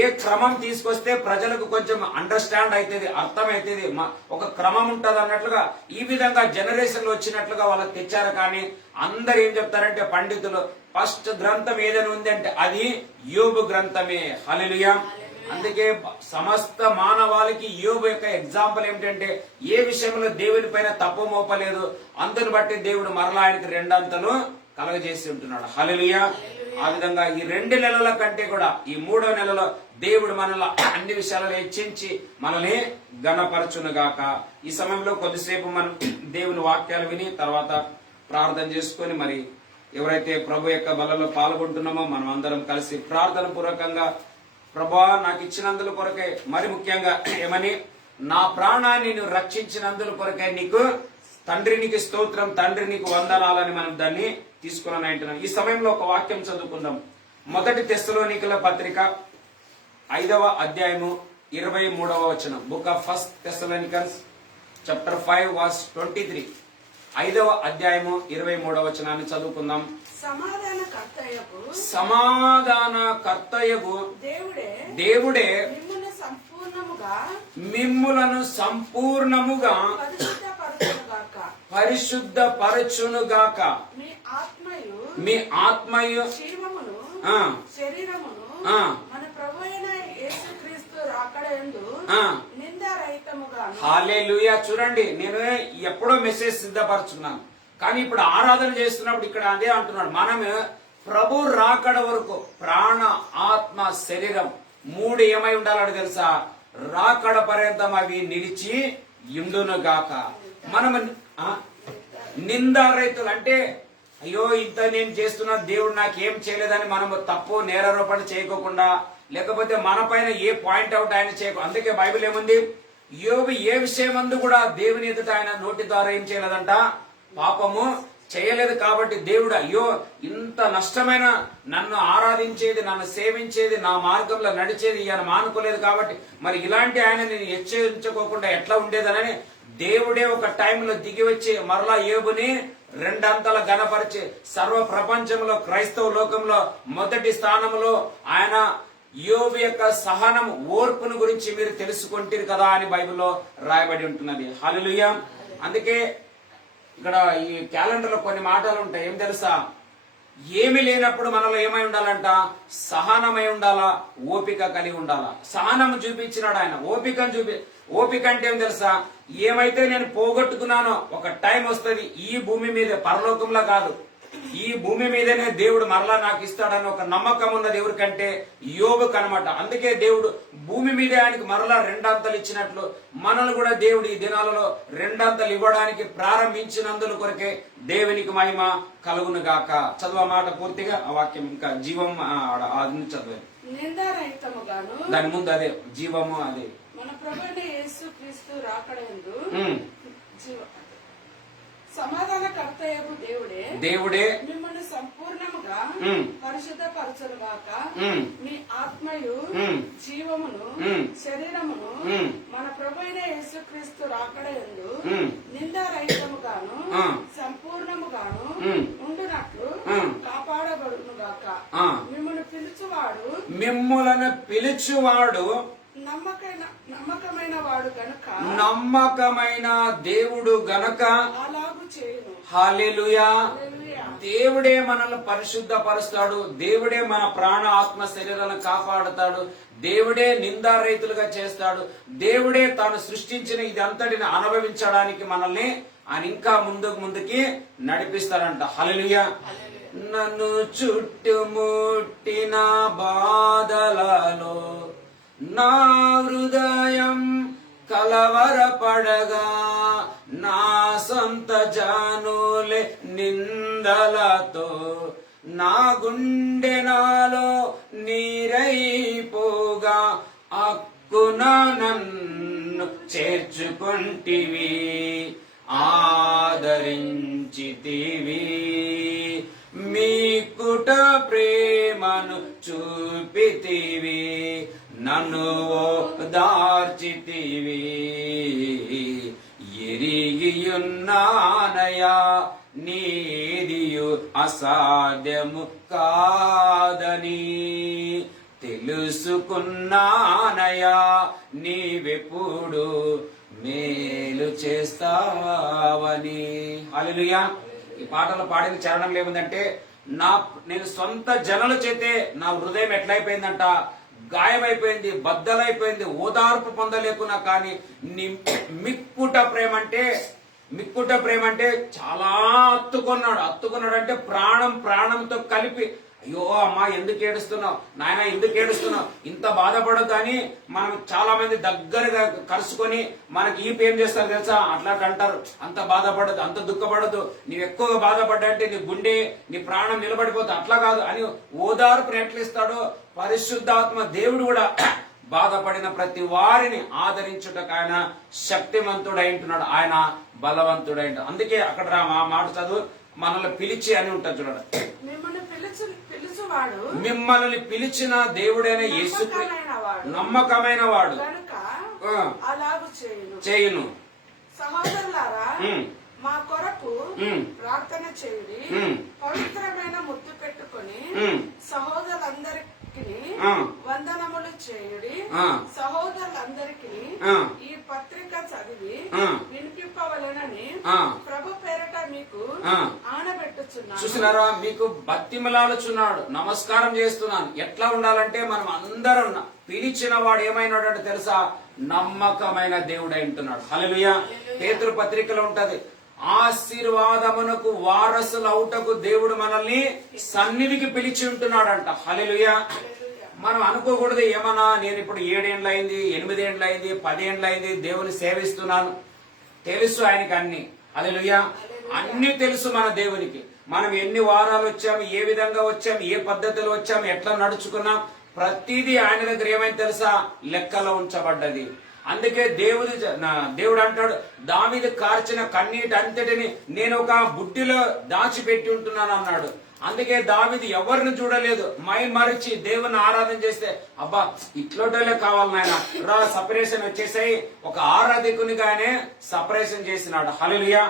ఏ క్రమం తీసుకొస్తే ప్రజలకు కొంచెం అండర్స్టాండ్ అవుతుంది, అర్థమైతుంది, ఒక క్రమం ఉంటది అన్నట్లుగా ఈ విధంగా జనరేషన్ వచ్చినట్లుగా వాళ్ళకి తెచ్చారు. కానీ అందరు ఏం చెప్తారంటే పండితులు, ఫస్ట్ గ్రంథం ఏదైనా ఉంది అంటే అది యోబు గ్రంథమే. హల్లెలూయా. అందుకే సమస్త మానవాళికి యోబు యొక్క ఎగ్జాంపుల్ ఏమిటంటే ఏ విషయంలో దేవుని పైన తప్పు మోపలేదు, అందుని బట్టి దేవుడు మరలా ఆయనకి రెండంతలు కలగజేసి ఉంటున్నాడు. హల్లెలూయా. ఆ విధంగా ఈ 2 నెలల కంటే కూడా ఈ 3వ నెలలో దేవుడు మనల్ని అన్ని విషయాలలో హెచ్చించి మనల్ని ఘనపరచునుగాక. ఈ సమయంలో కొద్దిసేపు మనం దేవుని వాక్యాలు విని తర్వాత ప్రార్థన చేసుకొని, మరి ఎవరైతే ప్రభు యొక్క బలలో పాల్గొంటున్నామో మనం అందరం కలిసి ప్రార్థన పూర్వకంగా, ప్రభువా నాకు ఇచ్చినందుల కొరకే, మరి ముఖ్యంగా ఏమని, నా ప్రాణాన్ని నువ్వు రక్షించినందుల కొరకే నీకు తండ్రి, నీకు స్తోత్రం, తండ్రి నీకు వందనాలని మనం దాన్ని తీసుకుని అంటున్నాం. ఈ సమయంలో ఒక వాక్యం చదువుకుందాం. మొదటి తెస్సలోనికల పత్రిక 5వ అధ్యాయము 23వ వచనం. Book of first Thessalonians chapter 5 verse 23. 5వ అధ్యాయము 23వ వచనాన్ని చదువుకుందాం. సమాధాన కర్తయగు దేవుడే మిమ్ములను సంపూర్ణముగా పరిశుద్ధపరచునుగాక. మీ ఆత్మయు శరీరమును మన ప్రభువైన యేసుక్రీస్తు రాకడయందు నిందారహితముగాను. హల్లెలూయా. చూడండి, నేను ఎప్పుడో మెసేజ్ సిద్ధపరచుకున్నాను, కానీ ఇప్పుడు ఆరాధన చేస్తున్నప్పుడు ఇక్కడ అదే అంటున్నాడు. మనము ప్రభు రాకడ వరకు ప్రాణ, ఆత్మ, శరీరం 3 ఏమై ఉండాలని తెలుసా, రాకడ పర్యంతం అవి నిలిచి ఇండునుగాక. మనము నిందారహితులు అంటే, అయ్యో ఇంత నేను చేస్తున్నా, దేవుడు నాకేం చేయలేదని మనము తప్పు నేరారోపణ చేయకోకుండా, లేకపోతే మన పైన ఏ పాయింట్ అవుట్ ఆయన చేయకు. అందుకే బైబిల్ ఏముంది, యోబు ఏ విషయమందు కూడా దేవుని ఎదుట ఆయన నోటి ద్వారా ఏం చేయలేదంట, పాపము చేయలేదు. కాబట్టి దేవుడు అయ్యో ఇంత నష్టమైన నన్ను ఆరాధించేది, నన్ను సేవించేది, నా మార్గంలో నడిచేది ఈయన మానుకోలేదు. కాబట్టి మరి ఇలాంటి ఆయన నేను హెచ్చరించుకోకుండా ఎట్లా ఉండేదనని దేవుడే ఒక టైంలో దిగి వచ్చి మరలా యోబుని రెండంతల ఘనపరిచి సర్వ ప్రపంచంలో క్రైస్తవ లోకంలో మొదటి స్థానంలో ఆయన యోబు యొక్క సహనం, ఓర్పును గురించి మీరు తెలుసుకుంటారు కదా అని బైబిల్లో రాయబడి ఉంటున్నది. హల్లెలూయా. అందుకే ఇక్కడ ఈ క్యాలెండర్ లో కొన్ని మాటలు ఉంటాయి. ఏం తెలుసా, ఏమి లేనప్పుడు మనలో ఏమై ఉండాలంట, సహనమై ఉండాలా, ఓపిక కలిగి ఉండాలా. సహనం చూపించినాడు ఆయన, ఓపికను ఓపిక అంటే ఏం తెలుసా, ఏమైతే నేను పోగొట్టుకున్నానో ఒక టైం వస్తుంది, ఈ భూమి మీద, పరలోకంలో కాదు, ఈ భూమి మీదనే దేవుడు మరలా నాకు ఇస్తాడని ఒక నమ్మకం ఉన్నది ఎవరికంటే యోబుకు అన్నమాట. అందుకే దేవుడు భూమి మీదే ఆయనకు మరలా రెండంతలు ఇచ్చినట్లు మనల్ని కూడా దేవుడు ఈ దినాలలో రెండంతలు ఇవ్వడానికి ప్రారంభించినందుల కొరకే దేవునికి మహిమ కలుగును గాక. చదువు మాట పూర్తిగా, ఆ వాక్యం ఇంకా జీవం అది చదివాను. దాని ముందు అదే జీవము, అదే మన ప్రభువైన యేసుక్రీస్తు రాకడయందు సమాధానకర్తయగు దేవుడే మిమ్మల్ని సంపూర్ణముగా పరిశుద్ధపరచునుగాక. మీ ఆత్మయు జీవమును శరీరమును మన ప్రభువైన యేసుక్రీస్తు రాకడయందు నిందారహితముగాను సంపూర్ణముగాను ఉండునట్లు కాపాడబడునుగాక. మిమ్మల్ని మిమ్ములను పిలుచువాడు నమ్మకమైన వాడు గనుక నమ్మకమైన దేవుడు గనక అలాగు చేయును. హల్లెలూయా. హల్లెలూయా. దేవుడే మనల్ని పరిశుద్ధపరుస్తాడు. దేవుడే మన ప్రాణ ఆత్మ శరీరాలను కాపాడుతాడు. దేవుడే నిందారహితులుగా చేస్తాడు. దేవుడే తాను సృష్టించిన ఇదంతటిని అనుభవించడానికి మనల్ని ఆయన ఇంకా ముందుకి నడిపిస్తాడంట. హల్లెలూయా. నన్ను చుట్టుముట్టిన బాధలలో నా హృదయం కలవరపడగా నా సొంత జానులే నిందలతో నా గుండె నాలో నీరైపోగా అక్కున నన్ను చేర్చుకుంటివి, ఆదరించితివి, మీకుట ప్రేమను చూపితివి, నన్ను ఓదార్చితివి. ఎరిగియున్నానయా నీదియు అసాధ్యము కాదని, తెలుసుకున్నానయా నీవెప్పుడు మేలు చేస్తావని. హల్లెలూయా. ఈ పాటలు పాడిన చరణంలో ఏముందంటే, నేను సొంత జనుల చేతే నా హృదయం ఎట్లయిపోయిందంట, గాయమైపోయింది, బద్దలైపోయింది, ఓదార్పు పొందలేకున్నా కానీ నీ మిక్కుట ప్రేమ అంటే చాలా అత్తుకున్నాడు అంటే ప్రాణంతో కలిపి, అయ్యో అమ్మా ఎందుకు ఏడుస్తున్నావు, నాయన ఎందుకు ఏడుస్తున్నావు, ఇంత బాధపడద్దు అని మనం చాలా మంది దగ్గరగా కలుసుకొని మనకి ఏం చేస్తారు తెలుసా, అట్లా అంటారు, అంత బాధపడదు, అంత దుఃఖపడదు, నీవు ఎక్కువగా బాధపడ్డంటే నీ గుండె నీ ప్రాణం నిలబడిపోతుంది, అట్లా కాదు అని ఓదార్పు ఎట్లిస్తాడో పరిశుద్ధాత్మ దేవుడు కూడా బాధపడిన ప్రతి వారిని ఆదరించుటకు ఆయన శక్తివంతుడై ఉంటున్నాడు, ఆయన బలవంతుడై ఉంటున్నాడు. అందుకే అక్కడ మాట చదువు, మనల్ని పిలిచి అని ఉంటుంది చూడండి. మిమ్మల్ని పిలిచిన దేవుడైన యేసు నమ్మకమైన వాడు చేయును. సహోదరులారా, మా కొరకు ప్రార్థన చేయుడి, పవిత్రమైన ముద్దు పెట్టుకొని సహోదరులందరికీ వందనములు చేయుడి. సహోదరులందరికీ ఈ పత్రిక చదివి వినిపింపవలెనని ప్రభు పేరట మీకు ఆనబెట్టుచున్నాను. చూసినారా, మీకు బతిమలాడుచున్నాడు, నమస్కారం చేస్తున్నాను. ఎట్లా ఉండాలంటే మనం అందరం పిలిచిన వాడు ఏమైనాడు తెలుసా, నమ్మకమైన దేవుడు అంటున్నాడు. హల్లెలూయా. పేతురు పత్రికలో ఉంటది, ఆశీర్వాదమునకు వారసులు అవుటకు దేవుడు మనల్ని సన్నిధికి పిలిచి ఉంటున్నాడంట. హల్లెలూయా. మనం అనుకోకూడదు ఏమన్నా, నేను ఇప్పుడు 7 ఏళ్ళు అయింది, 8 ఏళ్ళు అయింది, 10 ఏళ్ళు అయింది దేవుని సేవిస్తున్నాను. తెలుసు ఆయనకి అన్ని. హల్లెలూయా. అన్ని తెలుసు మన దేవునికి. మనం ఎన్ని వారాలు వచ్చాము, ఏ విధంగా వచ్చాము, ఏ పద్ధతిలో వచ్చాము, ఎట్లా నడుచుకున్నాం, ప్రతిదీ ఆయన దగ్గర ఏమైంది తెలుసా, లెక్కలో ఉంచబడ్డది. అందుకే దేవుడు అంటాడు, దావీదు కార్చిన కన్నీటి అంతటిని నేను ఒక బుడ్డిలో దాచిపెట్టి ఉంటున్నాను అన్నాడు. అందుకే దావీదు ఎవరిని చూడలేదు, మరిచి దేవుని ఆరాధన చేస్తే, అబ్బా ఇట్లోటోలే కావాలి నాయన రా, సపరేషన్ వచ్చేసాయి, ఒక ఆరాధకునిగానే సపరేషన్ చేసినాడు. హల్లెలూయా.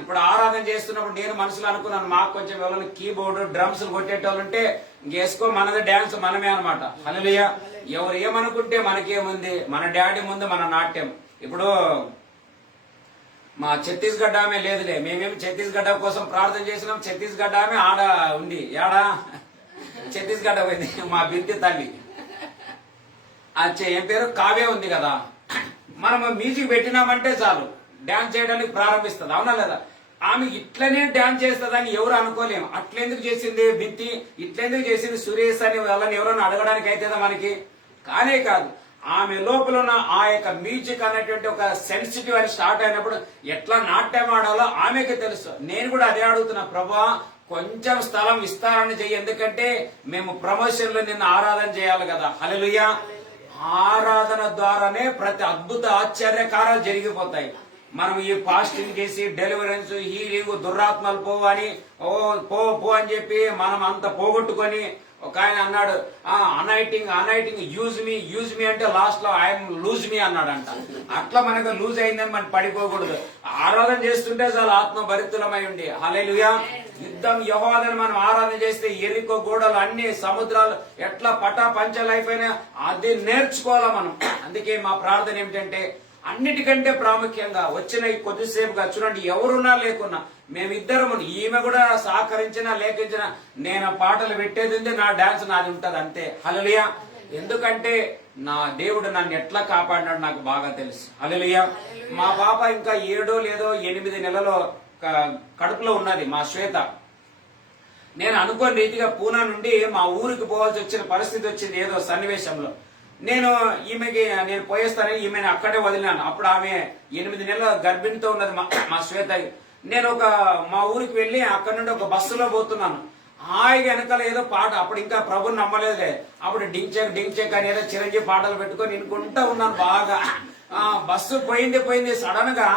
ఇప్పుడు ఆరాధన చేస్తున్నప్పుడు నేను మనసులో అనుకున్నాను, మాకు కొంచెం ఎవరైనా కీబోర్డు డ్రమ్స్ కొట్టేటోళ్ళు ఉంటే ఇంకేసుకో, మనది డాన్స్ మనమే అనమాట. హల్లెలూయా. ఎవరు ఏమనుకుంటే మనకేముంది, మన డాడీ ముందు మన నాట్యం. ఇప్పుడు మా ఛత్తీస్గఢ్ ఆమె లేదులే, మేమేమి ఛత్తీస్గఢ్ కోసం ప్రార్థన చేసినాం, ఛత్తీస్గఢ్ ఆమె ఆడ ఉంది, ఏడా ఛత్తీస్గఢ్ పోయింది మా బింతి తల్లి. ఏం పేరు, కావ్య ఉంది కదా, మనం మ్యూజిక్ పెట్టినామంటే చాలు డాన్స్ చేయడానికి ప్రారంభిస్తుంది, అవునా లేదా. ఆమె ఇట్లనే డాన్స్ చేస్తుందని ఎవరు అనుకోలేము. అట్లెందుకు చేసింది బింతి, ఇట్లెందుకు చేసింది సురేష్ అని వాళ్ళని ఎవరైనా అడగడానికి అయితేదా మనకి, కానే కాదు. ఆమె లోపల ఉన్న ఆ యొక్క మ్యూజిక్ అనేటువంటి ఒక సెన్సిటివ్ అని స్టార్ట్ అయినప్పుడు ఎట్లా నాట్యం ఆడాలో ఆమెకి తెలుసు. నేను కూడా అదే అడుగుతున్నా, ప్రభా కొంచెం స్థలం విస్తారణ చెయ్యి, ఎందుకంటే మేము ప్రమోషన్ లో నిన్న ఆరాధన చేయాలి కదా. హల్లెలూయా. ఆరాధన ద్వారానే ప్రతి అద్భుత ఆశ్చర్యకారాలు జరిగిపోతాయి. మనం ఈ ఫాస్టింగ్ చేసి డెలివరెన్స్, హీలింగ్, దురాత్మలు పోవని పో అని చెప్పి మనం అంత పోగొట్టుకొని ఒక ఆయన అన్నాడు అనైటింగ్ యూజ్ మీ అంటే లాస్ట్ లో ఐఎమ్ లూజ్ మీ అన్నాడంట. అట్లా మనకు లూజ్ అయిందని మనం పడిపోకూడదు. ఆరాధన చేస్తుంటే చాలా ఆత్మ భరితులమై ఉండి హల్లెలూయా. యుద్ధం యెహోవాని మనం ఆరాధన చేస్తే ఎరికో గోడలు అన్ని సముద్రాలు ఎట్లా పటా పంచలైపోయినా అది నేర్చుకోవాలా మనం. అందుకే మా ప్రార్థన ఏమిటంటే అన్నిటికంటే ప్రాముఖ్యంగా వచ్చిన ఈ కొద్దిసేపుగా చూడండి, ఎవరున్నా లేకున్నా మేమిద్దరము, ఈమె కూడా సహకరించినా లేకించినా నేను పాటలు పెట్టేది ఉంది, నా డాన్స్ నాది ఉంటది అంతే. హల్లెలూయా. ఎందుకంటే నా దేవుడు నన్ను ఎట్లా కాపాడినాడు నాకు బాగా తెలుసు. హల్లెలూయా. మా పాప ఇంకా 7 లేదా 8 నెలలో కడుపులో ఉన్నది మా శ్వేత. నేను అనుకోని రీతిగా పూనా నుండి మా ఊరికి పోవాల్సి వచ్చిన పరిస్థితి వచ్చింది ఏదో సన్నివేశంలో. నేను పోయేస్తానని ఈమెను అక్కడే వదిలినాను. అప్పుడు ఆమె 8 నెలల గర్భిణితో ఉన్నది మా శ్వేత. నేను మా ఊరికి వెళ్లి అక్కడ నుండి ఒక బస్సులో పోతున్నాను. హాయిగా వెనకాల ఏదో పాట, అప్పుడు ఇంకా ప్రభుని నమ్మలేదే, అప్పుడు డింగ్ అని ఏదో చిరంజీవి పాటలు పెట్టుకొని వినుకుంటా ఉన్నాను బాగా. బస్సు పోయింది. సడన్ గా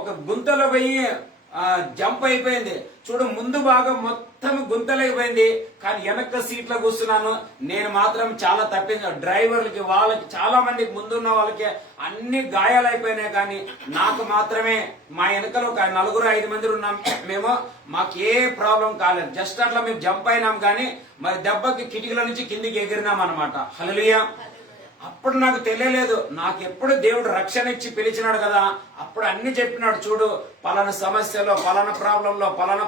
ఒక గుంతలో పోయి జంప్ అయిపోయింది. చూడు, ముందు బాగా మొత్తం గుంతలేకపోయింది, కానీ వెనక సీట్లో కూర్చున్నాను. నేను మాత్రం చాలా తప్పింది. డ్రైవర్లకి వాళ్ళకి చాలా మందికి ముందున్న వాళ్ళకి అన్ని గాయాలైపోయినాయి, కానీ నాకు మాత్రమే మా వెనకలో ఒక 4-5 మంది ఉన్నాం మేము, మాకు ఏ ప్రాబ్లం కాలేదు. జస్ట్ అట్లా మేము జంప్ అయినాం, కానీ మరి దెబ్బకి కిటికీల నుంచి కిందికి ఎగిరినాం అనమాట. హల్లెలూయా. అప్పుడు నాకు తెలియలేదు, నాకు ఎప్పుడు దేవుడు రక్షణ ఇచ్చి పిలిచినాడు కదా, అప్పుడు అన్ని చెప్పినాడు. చూడు, పలానా సమస్యలో పలానా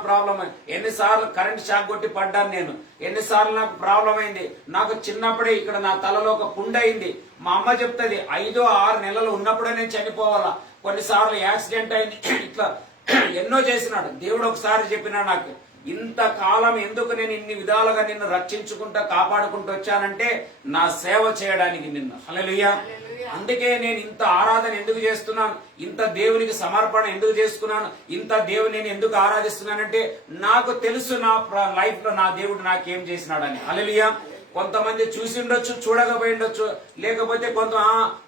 ప్రాబ్లం ఎన్నిసార్లు కరెంట్ షాక్ కొట్టి పడ్డాను నేను, ఎన్నిసార్లు నాకు ప్రాబ్లం అయింది. నాకు చిన్నప్పుడే ఇక్కడ నా తలలో ఒక పుండు అయింది. మా అమ్మ చెప్తుంది 5-6 నెలలు ఉన్నప్పుడే నేను చనిపోవాలా, కొన్నిసార్లు యాక్సిడెంట్ అయింది. ఇట్లా ఎన్నో చేసినాడు దేవుడు. ఒకసారి చెప్పినాడు నాకు, ఇంతకాలం ఎందుకు నేను ఇన్ని విధాలుగా నిన్ను రక్షించుకుంటా కాపాడుకుంటూ వచ్చానంటే నా సేవ చేయడానికి నిన్ను. హల్లెలూయా. అందుకే నేను ఇంత ఆరాధన ఎందుకు చేస్తున్నాను, ఇంత దేవునికి సమర్పణ ఎందుకు చేసుకున్నాను, ఇంత దేవుని నేను ఎందుకు ఆరాధిస్తున్నానంటే నాకు తెలుసు నా లైఫ్ లో నా దేవుడు నాకేం చేసినాడని. హల్లెలూయా. కొంతమంది చూసి ఉండొచ్చు, చూడకపోయి ఉండొచ్చు, లేకపోతే కొంత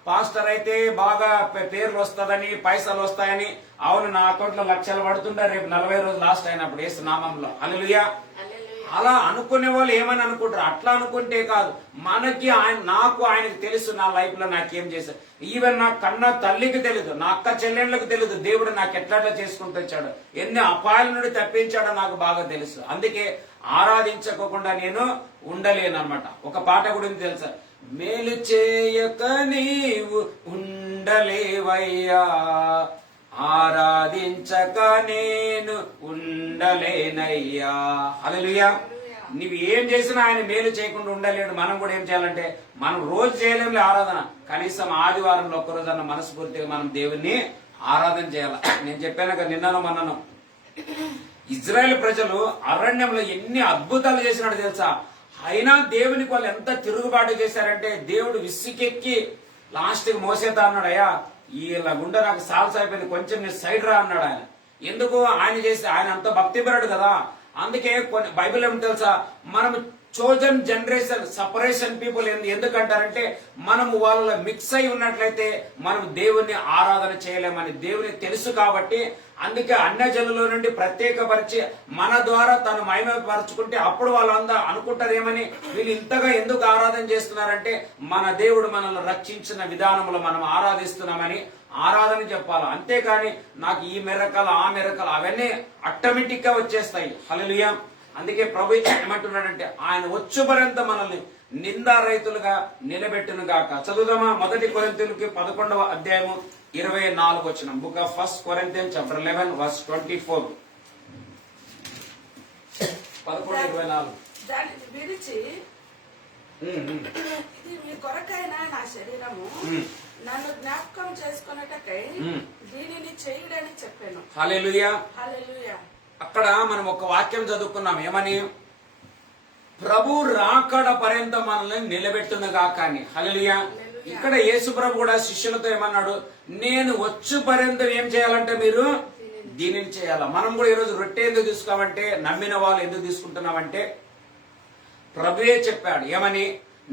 పాస్టర్ అయితే బాగా పేర్లు వస్తుందని, పైసలు వస్తాయని, అవును నా అకౌంట్ లో లక్షలు పడుతుంటా రేపు 40 రోజులు లాస్ట్ అయినప్పుడు యేసు నామంలో. హల్లెలూయా. అలా అనుకునే వాళ్ళు ఏమని అనుకుంటారు, అట్లా అనుకుంటే కాదు, మనకి నాకు ఆయనకు తెలుసు నా లైఫ్ లో నాకేం చేశాడు. ఈవెన్ నా కన్న తల్లికి తెలియదు, నా అక్క చెల్లెళ్ళకి తెలియదు దేవుడు నాకు ఎట్లా చేసుకుంటూ వచ్చాడు, ఎన్ని అపాయాల నుండి తప్పించాడో నాకు బాగా తెలుసు. అందుకే ఆరాధించకుండా నేను ఉండలేనన్నమాట. ఒక పాట గురించి తెలుసా, మేలు చేయక నీవు ఉండలేవయ్యా, ఆరాధించక నేను ఉండలేనయ్యా. హల్లెలూయా. నువ్వు ఏం చేసినా ఆయన మేలు చేయకుండా ఉండలేడు. మనం కూడా ఏం చేయాలంటే, మనం రోజు చేయలేములే ఆరాధన, కనీసం ఆదివారంలో ఒక్కరోజన్న మనస్ఫూర్తిగా మనం దేవుణ్ణి ఆరాధన చేయాలి. నేను చెప్పాను కదా నిన్నను మొన్నను, ఇజ్రాయెల్ ప్రజలు అరణ్యంలో ఎన్ని అద్భుతాలు చేసినాడు తెలుసా. అయినా దేవునికి వాళ్ళు ఎంత తిరుగుబాటు చేశారంటే, దేవుడు విసికెక్కి లాస్ట్ కి మోసేతా అన్నాడు, అయ్యా ఇలా గుండె నాకు సాల్స్ అయిపోయింది, కొంచెం మీరు సైడ్ రా అన్నాడు ఆయన. ఎందుకు ఆయన చేసి, ఆయన అంత భక్తిపరుడు కదా. అందుకే కొన్ని బైబిల్ ఏమి తెలుసా, మనం చోజన్ జనరేషన్, సపరేషన్ పీపుల్ ఎందుకంటారంటే, మనం వాళ్ళ మిక్స్ అయి ఉన్నట్లయితే మనం దేవుణ్ణి ఆరాధన చేయలేమని దేవుని తెలుసు. కాబట్టి అందుకే అన్యజనుల నుండి ప్రత్యేకపరిచి మన ద్వారా తను మహిమపరచుకుంటే అప్పుడు వాళ్ళందరూ అనుకుంటారు ఏమని, వీళ్ళు ఇంతగా ఎందుకు ఆరాధన చేస్తున్నారంటే మన దేవుడు మనల్ని రక్షించిన విధానంలో మనం ఆరాధిస్తున్నామని ఆరాధన చెప్పాలి. అంతేకాని నాకు ఈ మెరకలు ఆ మెరకలు అవన్నీ ఆటోమేటిక్ గా వచ్చేస్తాయి. హల్లెలూయా. అందుకే ప్రభు ఏమంటున్నాడంటే, ఆయన వచ్చు పర్యంత మనల్ని నిందారహితులుగా నిలబెట్టును గాక. చదువుదామా 1 కొరింథీయులకి 11వ అధ్యాయము 24 వచనం. Book of 1 Corinthians chapter 11 verse 24. 11:24. దానిని విడిచి, ఇది మీ కొరకైన నా శరీరము, నన్ను జ్ఞాపకం చేసుకున్నటకై దీనిని చేయుడని చెప్పాను. హల్లెలూయా. హల్లెలూయా. అక్కడ మనం ఒక వాక్యం చదువుకున్నాం, ఏమని, ప్రభు రాకడ పర్యంతం మనల్ని నిలబెట్టును గాక అని. హల్లెలూయా. ఇక్కడ యేసు ప్రభు కూడా శిష్యులతో ఏమన్నాడు, నేను వచ్చు పర్యంతం ఏం చేయాలంటే మీరు దీనిని చేయాలా. మనం కూడా ఈరోజు రొట్టె ఎందుకు తీసుకోమంటే, నమ్మిన వాళ్ళు ఎందుకు తీసుకుంటున్నామంటే, ప్రభువే చెప్పాడు ఏమని,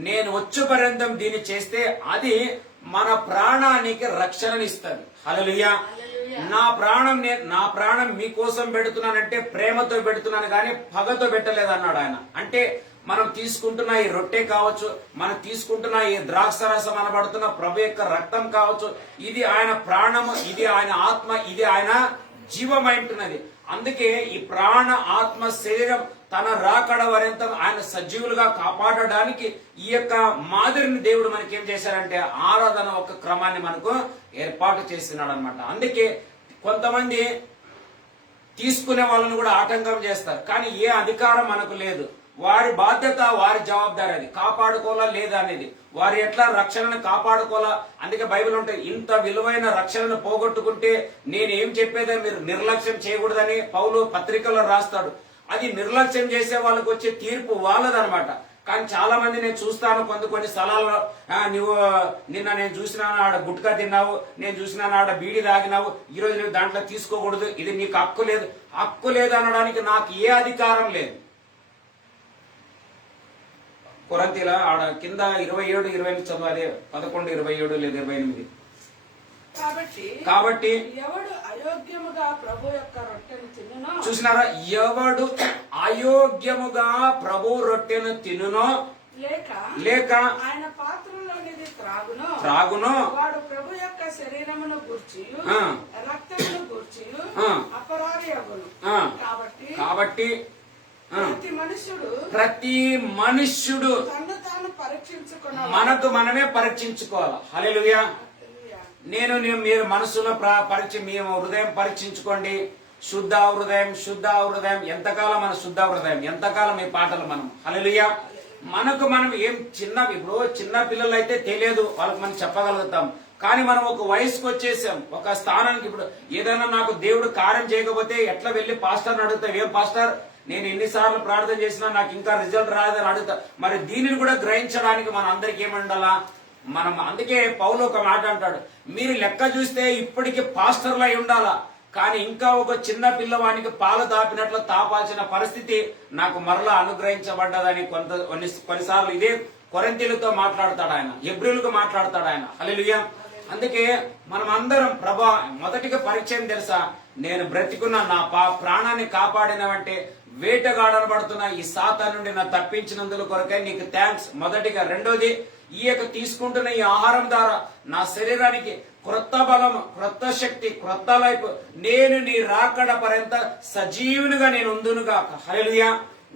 నేను వచ్చు పర్యంతం దీన్ని చేస్తే అది మన ప్రాణానికి రక్షణనిస్తుంది. హల్లెలూయా. నా ప్రాణం మీకోసం పెడుతున్నానంటే ప్రేమతో పెడుతున్నాను కానీ పగతో పెట్టలేదు అన్నాడు ఆయన. అంటే మనం తీసుకుంటున్న ఈ రొట్టె కావచ్చు, మనం తీసుకుంటున్న ఈ ద్రాక్షరసం అనబడుతున్న ప్రభు యొక్క రక్తం కావచ్చు, ఇది ఆయన ప్రాణము, ఇది ఆయన ఆత్మ, ఇది ఆయన జీవమైంటున్నది. అందుకే ఈ ప్రాణ ఆత్మ శరీరం తన రాకడ వరంతం ఆయన సజీవులుగా కాపాడడానికి ఈ యొక్క మాదిరిని దేవుడు మనకి ఏం చేశారంటే ఆరాధన ఒక క్రమాన్ని మనకు ఏర్పాటు చేస్తున్నాడు అనమాట. అందుకే కొంతమంది తీసుకునే వాళ్ళని కూడా ఆటంకం చేస్తారు, కానీ ఏ అధికారం మనకు లేదు. వారి బాధ్యత, వారి జవాబుదారి, అది కాపాడుకోవాలా లేదా అనేది, వారు ఎట్లా రక్షణను కాపాడుకోవాలా. అందుకే బైబిల్ ఉంటుంది, ఇంత విలువైన రక్షణను పోగొట్టుకుంటే నేను ఏం చెప్పేదే మీరు నిర్లక్ష్యం చేయకూడదని పౌలు పత్రికల్లో రాస్తాడు. అది నిర్లక్ష్యం చేసే వాళ్ళకి వచ్చే తీర్పు వాళ్ళదనమాట. కానీ చాలా మంది నేను చూస్తాను కొన్ని స్థలాల్లో, నువ్వు నిన్న నేను చూసినాను ఆడ గుట్కా తిన్నావు, నేను చూసినాను ఆడ బీడి తాగినావు, ఈ రోజు నువ్వు దాంట్లో తీసుకోకూడదు, ఇది నీకు హక్కు లేదు అనడానికి నాకు ఏ అధికారం లేదు. కొరంతీల ఆడ కింద 27, 28 చదవాలి, 11, 27 లేదా 28. కాబట్టి ఎవడు అయోగ్యముగా ప్రభు యొక్క రొట్టెను తినునో, చూసినారా, ఎవడు అయోగ్యముగా ప్రభు రొట్టెను తినునో లేక ఆయన పాత్రలోనిది త్రాగునో వాడు ప్రభు యొక్క శరీరమును గూర్చియు రక్తమును గూర్చియు అపరాధి అగును. కాబట్టి ప్రతి మనుష్యుడు మనకు మనమే పరీక్షించుకోవాలి. హల్లెలూయా. మీరు మనసులో మేము హృదయం పరీక్షించుకోండి. శుద్ధ హృదయం ఎంతకాలం మన శుద్ధ హృదయం, ఎంతకాలం ఈ పాటలు మనం. హల్లెలూయా. మనకు మనం ఇప్పుడు చిన్న పిల్లలు అయితే తెలియదు, వాళ్ళకి మనం చెప్పగలుగుతాం. కానీ మనం ఒక వయసుకు వచ్చేసాం, ఒక స్థానానికి. ఇప్పుడు ఏదైనా నాకు దేవుడు కార్యం చేయకపోతే ఎట్లా వెళ్లి పాస్టర్ని అడుగుతాం, ఏం పాస్టర్ నేను ఎన్నిసార్లు ప్రార్థన చేసినా నాకు ఇంకా రిజల్ట్ రాలేదని అడుగుతా. మరి దీనిని కూడా గ్రహించడానికి మన అందరికి ఏమండాలా మనం. అందుకే పౌలు ఒక మాట అంటాడు, మీరు లెక్క చూస్తే ఇప్పటికి పాస్టర్లు అయి ఉండాలా, కానీ ఇంకా ఒక చిన్న పిల్లవానికి పాలు తాపినట్లు తాపాల్సిన పరిస్థితి నాకు మరలా అనుగ్రహించబడ్డదని కొన్నిసార్లు ఇదే కొరింథీయులతో మాట్లాడతాడు ఆయన, హెబ్రీయులకు మాట్లాడతాడు ఆయన. హల్లెలూయా. అందుకే మనం అందరం ప్రభా మొదటిగా పరిచయం తెలుసా, నేను బ్రతికున్న నా ప్రాణాన్ని కాపాడినవంటే వేటగాడనబడుతున్న ఈ సాతాను నుండి నా తప్పించినందుల కొరకై నీకు థ్యాంక్స్ మొదటిగా. రెండోది, ఈ యొక్క తీసుకుంటున్న ఈ ఆహారం ద్వారా నా శరీరానికి క్రొత్త బలం, క్రొత్త శక్తి, క్రొత్త లైఫ్, నేను నీ రాకడ పర్యంత సజీవునిగా నేను ఉందునుగా. హల్లెలూయా.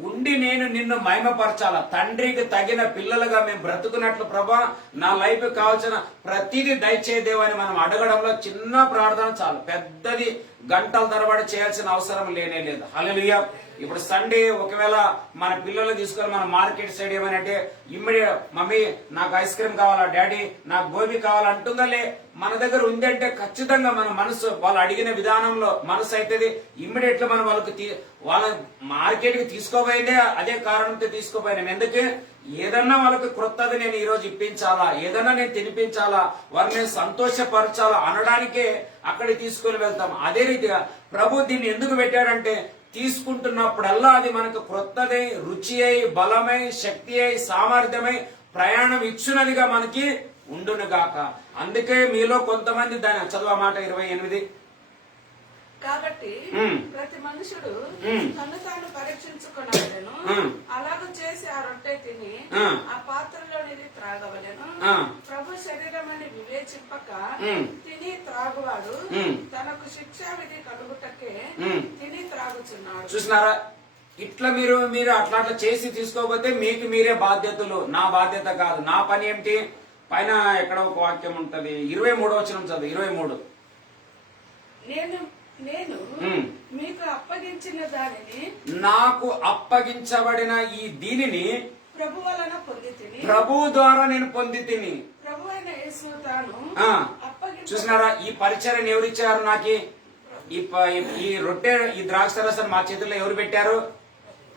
ఉండి నేను నిన్ను మహిమపరచాల, తండ్రికి తగిన పిల్లలుగా మేము బ్రతుకున్నట్లు ప్రభా నా లైఫ్ కావాల్సిన ప్రతిదీ దయచేదేవని మనం అడగడంలో చిన్న ప్రార్థన చాలు, పెద్దది గంటల తరబడి చేయాల్సిన అవసరం లేనే లేదు. హల్లెలూయా. ఇప్పుడు సండే ఒకవేళ మన పిల్లలు తీసుకొని మన మార్కెట్ సైడ్ ఏమనంటే ఇమ్మీడియట్ మమ్మీ నాకు ఐస్ క్రీమ్ కావాలా, డాడీ నాకు గోబీ కావాలంటుందలే, మన దగ్గర ఉందంటే ఖచ్చితంగా మన మనసు వాళ్ళు అడిగిన విధానంలో మనసు అవుతుంది. ఇమ్మీడియట్ మనం వాళ్ళ మార్కెట్ కి తీసుకోపోయిందే అదే కారణంతో తీసుకోపోయినాం. ఎందుకు ఏదన్నా వాళ్ళకి క్రొత్తది నేను ఈ రోజు ఇప్పించాలా, ఏదన్నా నేను తినిపించాలా, వారిని నేను సంతోషపరచాలా అనడానికే అక్కడికి తీసుకొని వెళ్తాం. అదే రీతిగా ప్రభు దీన్ని ఎందుకు పెట్టాడంటే తీసుకుంటున్నప్పుడల్లా అది మనకు క్రొత్తదై, రుచి అయి, బలమై, శక్తి అయి, సామర్థ్యమై ప్రయాణం ఇచ్చునదిగా మనకి ఉండునుగాక. అందుకే మీలో కొంతమంది దాని చదువు మాట 28. కాబట్టి ప్రతి మనుషుడు తను తాను పరీక్షించుకునవలెను, అలాగ చేసి ఆ రొట్టె తిని ఆ పాత్రలోనిది త్రాగవలెను. ప్రభు శరీరమని వివేచింపక తిని త్రాగువాడు తనకు శిక్షా విధి కలుగుటకే తిని త్రాగుచున్నాడు. చూసినారా, ఇట్లా మీరు అట్లా చేసి తీసుకోకపోతే మీకు మీరే బాధ్యతలు. నా బాధ్యత కాదు, నా పని ఏమిటి? పైన ఎక్కడ ఒక వాక్యం ఉంటది, 23వ వచనం చదువు. 23. నేను మీకు అప్పగించిన దానిని, నాకు అప్పగించబడిన ఈ దీనిని ప్రభు వలన పొందితిని, ప్రభు ద్వారా నేను పొందితిని. ప్రభు అయిన యేసు తాను చూసినారా, ఈ పరిచయం ఎవరిచ్చారు నాకు? ఈ రొట్టె, ఈ ద్రాక్షరసం మా చేతుల్లో ఎవరు పెట్టారు?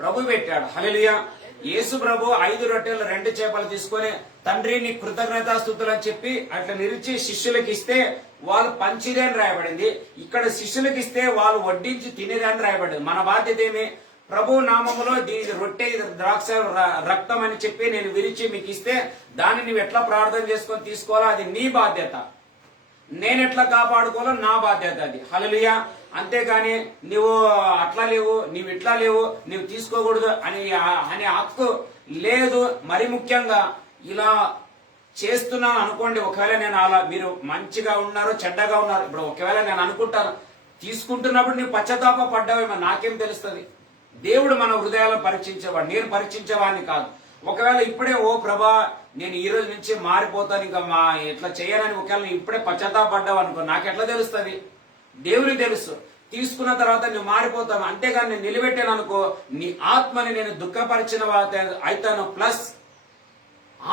ప్రభు పెట్టాడు. హల్లెలూయా. యేసు ప్రభు 5 రొట్టెలు 2 చేపలు తీసుకొని తండ్రి నీ కృతజ్ఞతాస్తుతులు అని చెప్పి అట్లా నిలిచి శిష్యులకు ఇస్తే వాళ్ళు పంచిదే అని రాయబడింది. ఇక్కడ శిష్యులకు ఇస్తే వాళ్ళు వడ్డించి తినేదే అని రాయబడింది. మన బాధ్యత ఏమి? ప్రభు నామములో దీని రొట్టె ద్రాక్ష రక్తం అని చెప్పి నేను విరిచి మీకు ఇస్తే దాన్ని నువ్వు ఎట్లా ప్రార్థన చేసుకొని తీసుకోవాలో అది నీ బాధ్యత. నేను ఎట్లా కాపాడుకోవాలో నా బాధ్యత అది. హల్లెలూయా. అంతేగాని నువ్వు అట్లా లేవు, నీవు ఇట్లా లేవు, నీవు తీసుకోకూడదు అనే హక్కు లేదు. మరి ముఖ్యంగా ఇలా చేస్తున్నాను అనుకోండి, ఒకవేళ నేను అలా మీరు మంచిగా ఉన్నారు చెడ్డగా ఉన్నారు, ఇప్పుడు ఒకవేళ నేను అనుకుంటాను తీసుకుంటున్నప్పుడు నీవు పశ్చాత్తాప పడ్డావేమో నాకేం తెలుస్తుంది? దేవుడు మన హృదయాలను పరీక్షించేవాడు, నేను పరీక్షించేవాడిని కాదు. ఒకవేళ ఇప్పుడే ఓ ప్రభా నేను ఈ రోజు నుంచి మారిపోతాను, ఇంకా ఇట్లా చేయనని ఒకవేళ ఇప్పుడే పశ్చాత్తాపడ్డావు అనుకో, నాకెట్లా తెలుస్తుంది? దేవునికి తెలుసు. తీసుకున్న తర్వాత నువ్వు మారిపోతావు. అంతేగాని నేను నిలబెట్టాను అనుకో, నీ ఆత్మని నేను దుఃఖపరిచిన అయితాను. ప్లస్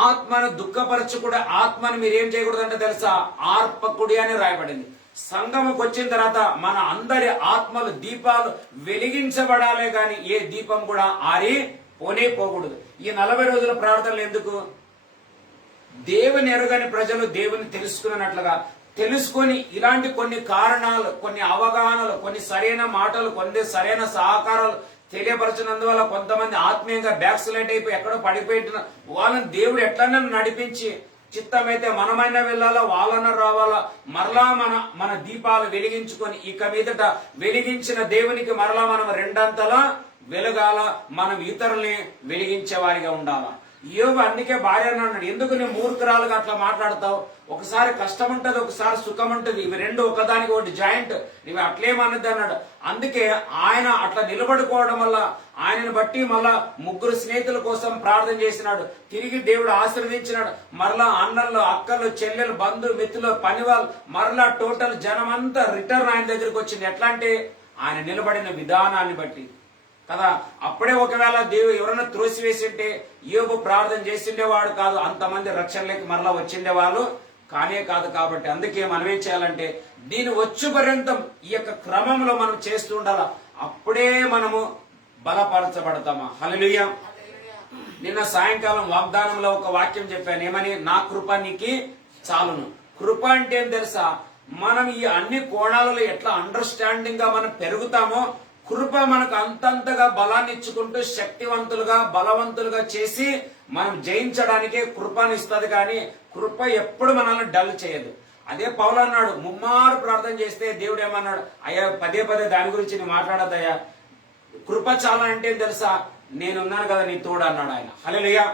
ఆత్మను దుఃఖపరచకూడ, ఆత్మని మీరు ఏం చేయకూడదు అంటే తెలుసా, ఆర్పకుడి అని రాయబడింది. సంఘముకు వచ్చిన తర్వాత మన అందరి ఆత్మలు దీపాలు వెలిగించబడాలే గాని ఏ దీపం కూడా ఆరి పోకూడదు. ఈ 40 రోజుల ప్రార్థనలు ఎందుకు? దేవుని ఎరుగని ప్రజలు దేవుని తెలుసుకున్నట్లుగా తెలుసుకొని ఇలాంటి కొన్ని కారణాలు, కొన్ని అవగాహనలు, కొన్ని సరైన మాటలు, కొన్ని సరైన సహకారాలు తెలియపరచినందువల్ల కొంతమంది ఆత్మీయంగా బ్యాక్ స్లైడ్ అయిపోయి ఎక్కడో పడిపోయిన వాళ్ళని దేవుడు ఎట్లన్నా నడిపించి, చిత్తమైతే మనమైనా వెళ్ళాలా, వాళ్ళన్నా రావాలా, మరలా మన దీపాలు వెలిగించుకొని ఇక మీదట వెలిగించిన దేవునికి మరలా మనం రెండంతలా వెలగాల, మనం ఇతరుల్ని వెలిగించే వారిగా ఉండాలా. యోబు అందుకే భార్య అన్నాడు, ఎందుకు నువ్వు మూర్ఖురాలుగా అట్లా మాట్లాడతావు? ఒకసారి కష్టం ఉంటది, ఒకసారి సుఖం ఉంటది, ఇవి రెండు ఒకదానికి ఒకటి జాయింట్, నువ్వు అట్లేమన్నది అన్నాడు. అందుకే ఆయన అట్లా నిలబడుకోవడం వల్ల ఆయనను బట్టి మళ్ళా 3 స్నేహితుల కోసం ప్రార్థన చేసినాడు. తిరిగి దేవుడు ఆశీర్వదించినాడు. మరలా అన్నలు, అక్కలు, చెల్లెలు, బంధు మిత్రులు, పనివాళ్ళు, మరలా టోటల్ జనం అంతా రిటర్న్ ఆయన దగ్గరికి వచ్చింది. ఎట్లా అంటే ఆయన నిలబడిన విధానాన్ని బట్టి కదా. అప్పుడే ఒకవేళ దేవుడు ఎవరైనా త్రోసివేసి ఉంటే యోబు ప్రార్థన చేసిండేవాడు కాదు, అంతమంది రక్షణలోకి మరలా వచ్చిండేవాళ్ళు కానే కాదు. కాబట్టి అందుకే మనం ఏం చేయాలంటే దీని వచ్చు పర్యంతం ఈ యొక్క క్రమంలో మనం చేస్తూ ఉండాలా. అప్పుడే మనము బలపరచబడతామా. హల్లెలూయా. నిన్న సాయంకాలం వాగ్దానంలో ఒక వాక్యం చెప్పాను, ఏమని? నా కృప నీకి చాలును. కృప అంటే ఏం తెలుసా? మనం ఈ అన్ని కోణాలలో ఎట్లా అండర్స్టాండింగ్ గా మనం పెరుగుతామో కృప మనకు అంతంతగా బలాన్ని ఇచ్చుకుంటూ శక్తివంతులుగా బలవంతులుగా చేసి మనం జయించడానికే కృపను ఇస్తుంది. కానీ కృప ఎప్పుడు మనల్ని డల్ చేయదు. అదే పౌలు అన్నాడు, ముమ్మారు ప్రార్థన చేస్తే దేవుడు ఏమన్నాడు? అయ్యా పదే దాని గురించి నేను మాట్లాడద్దయ్యా, కృప చాలా అంటే ఏం తెలుసా? నేనున్నాను కదా నీ తోడు అన్నాడు ఆయన. హల్లెలూయా.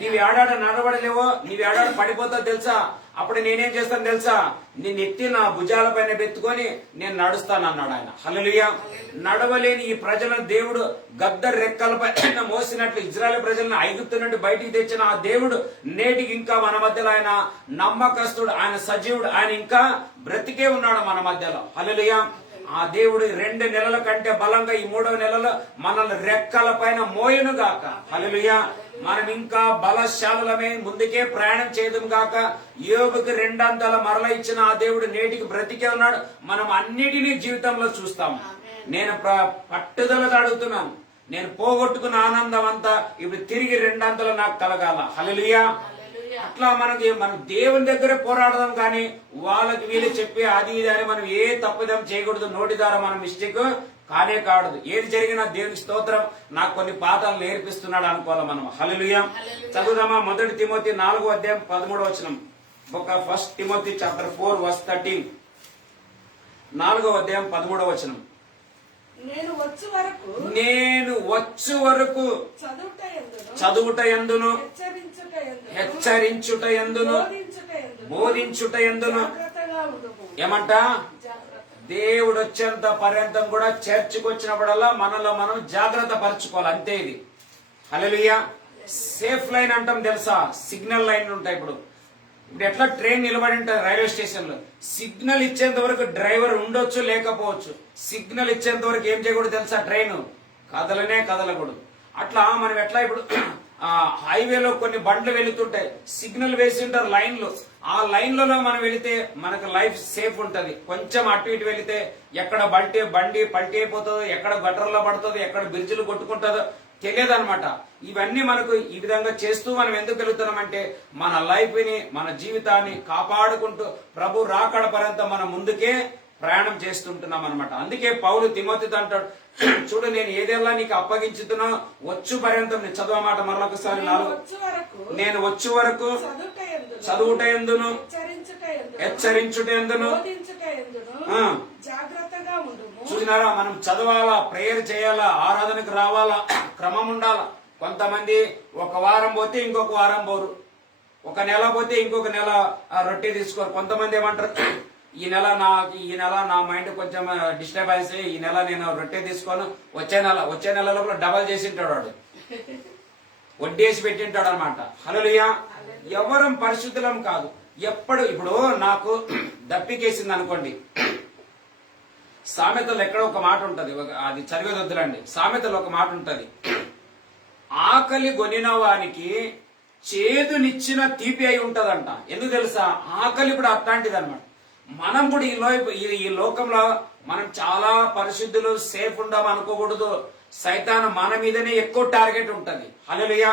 నీవు ఏడాడ నడవడలేవో, నీవు ఏడాడ పడిపోతావు తెలుసా? అప్పుడు నేనేం చేస్తాను తెలుసా? నిన్ను ఎత్తి నా భుజాల పైన పెట్టుకొని నేను నడుస్తాను అన్నాడు ఆయన. హల్లెలూయా. నడవలేని ఈ ప్రజలను దేవుడు గద్దర్ రెక్కలపై మోసినట్లు ఇజ్రాయెల్ ప్రజలను ఐగుప్తు నుండి బయటికి తెచ్చిన ఆ దేవుడు నేటికి ఇంకా మన మధ్యలో ఆయన నమ్మకస్తుడు, ఆయన సజీవుడు, ఆయన ఇంకా బ్రతికే ఉన్నాడు మన మధ్యలో. హల్లెలూయా. ఆ దేవుడు 2 నెలల కంటే బలంగా ఈ 3వ నెలలో మనల్ని రెక్కల పైన మోయను గాక. హల్లెలూయా. మనం ఇంకా బలశాలులమే ముందుకే ప్రయాణం చేయడం గాక. యోబుకి 2 అంతల మరల ఇచ్చిన ఆ దేవుడు నేటికి బ్రతికే ఉన్నాడు. మనం అన్నిటినీ జీవితంలో చూస్తాం. నేను పట్టుదలగా అడుగుతున్నాను, నేను పోగొట్టుకున్న ఆనందం అంతా ఇప్పుడు తిరిగి 2 అంతలు నాకు కలగాల. హల్లెలూయా. అట్లా మనం దేవుని దగ్గరే పోరాడదాం, కానీ వాళ్ళకి వీళ్ళు చెప్పి అది ఇది అని మనం ఏ తప్పుదం చేయకూడదు. నోటి ద్వారా మనం మిస్టేక్ కానే కాడదు. ఏది జరిగినా దేవునికి స్తోత్రం, నాకు కొన్ని పాఠాలు నేర్పిస్తున్నాడు అనుకోవాలి మనం. హల్లెలూయా. చదువుదామా? 1 తిమోతి 4వ అధ్యాయం 13వ వచనం. ఒక 1 తిమోతి చాప్టర్ 4 వర్స్ 13. 4వ అధ్యాయం 13వ వచనం. నేను వచ్చు వరకు చదువుట యందును హెచ్చరించుట యందును బోధించుట యందును ఏమంట? దేవుడు వచ్చేంత పర్యంతం కూడా చర్చికి వచ్చినప్పుడల్లా మనలో మనం జాగ్రత్త పరచుకోవాలి. అంతే ఇది. హల్లెలూయా. సేఫ్ లైన్ అంటాం తెలుసా? సిగ్నల్ లైన్ ఉంటాయి. ఇప్పుడు ఎట్లా ట్రైన్ నిలబడి ఉంటుంది రైల్వే స్టేషన్ లో, సిగ్నల్ ఇచ్చేంత వరకు డ్రైవర్ ఉండొచ్చు లేకపోవచ్చు. సిగ్నల్ ఇచ్చేంత వరకు ఏం చేయకూడదు తెలుసా? ట్రైన్ కదలకూడదు. అట్లా మనం ఎట్లా ఇప్పుడు హైవేలో కొన్ని బండ్లు వెళుతుంటాయి, సిగ్నల్ వేసి ఉంటారు లైన్లు. ఆ లైన్లలో మనం వెళితే మనకు లైఫ్ సేఫ్ ఉంటది. కొంచెం అటు ఇటు వెళితే ఎక్కడ బండి పల్టీ అయిపోతుందో, ఎక్కడ గటర్లో పడుతుందో, ఎక్కడ బ్రిడ్జిలు కొట్టుకుంటుందో తెలియదు అనమాట. ఇవన్నీ మనకు ఈ విధంగా చేస్తూ మనం ఎందుకు వెళుతున్నామంటే మన లైఫ్ ని, మన జీవితాన్ని కాపాడుకుంటూ ప్రభు రాకడ పర్యంతం మనం ముందుకే ప్రయాణం చేస్తుంటున్నాం అనమాట. అందుకే పౌలు తిమోతితో అంటాడు, చూడు నేను ఏదెల్లా నీకు అప్పగించుతున్నా వచ్చు పర్యంతం. నేను చదవమాట మరొకసారి 4. నేను వచ్చు వరకు చదువుట ఎందును, హెచ్చరించుట హెచ్చరించుట ఎందును. బోధించుట ఎందును జాగ్రత్తగా ఉండుము. చూసినారా, మనం చదవాలా, ప్రేయర్ చేయాలా, ఆరాధనకు రావాలా, క్రమం ఉండాలా. కొంతమంది ఒక వారం పోతే ఇంకొక వారం పోరు, ఒక నెల పోతే ఇంకొక నెల రొట్టె తీసుకోరు. కొంతమంది ఏమంటారు, ఈ నెల నా మైండ్ కొంచెం డిస్టర్బెన్స్, ఈ నెల నేను రొట్టె తీసుకోను, వచ్చే నెల లోపల డబల్ చేసి ఉంటాడు వాడు, వడ్డేసి పెట్టింటాడు అనమాట. హల్లెలూయా. ఎవరం పరిశుద్ధులం కాదు. ఇప్పుడు నాకు దప్పికేసింది అనుకోండి, సామెతలు ఎక్కడ ఒక మాట ఉంటది, అది చదివేది వద్దులండి. సామెతలు ఒక మాట ఉంటది, ఆకలి గొనిన వానికి చేదునిచ్చిన తీపి అయి ఉంటదంట. ఎందుకు తెలుసా? ఆకలి కూడా అట్లాంటిది అనమాట. మనం కూడా ఈ లోకంలో మనం చాలా పరిశుద్ధులు, సేఫ్ ఉండాం అనుకోకూడదు. సైతాను మన మీదనే ఎక్కువ టార్గెట్ ఉంటది. హల్లెలూయా.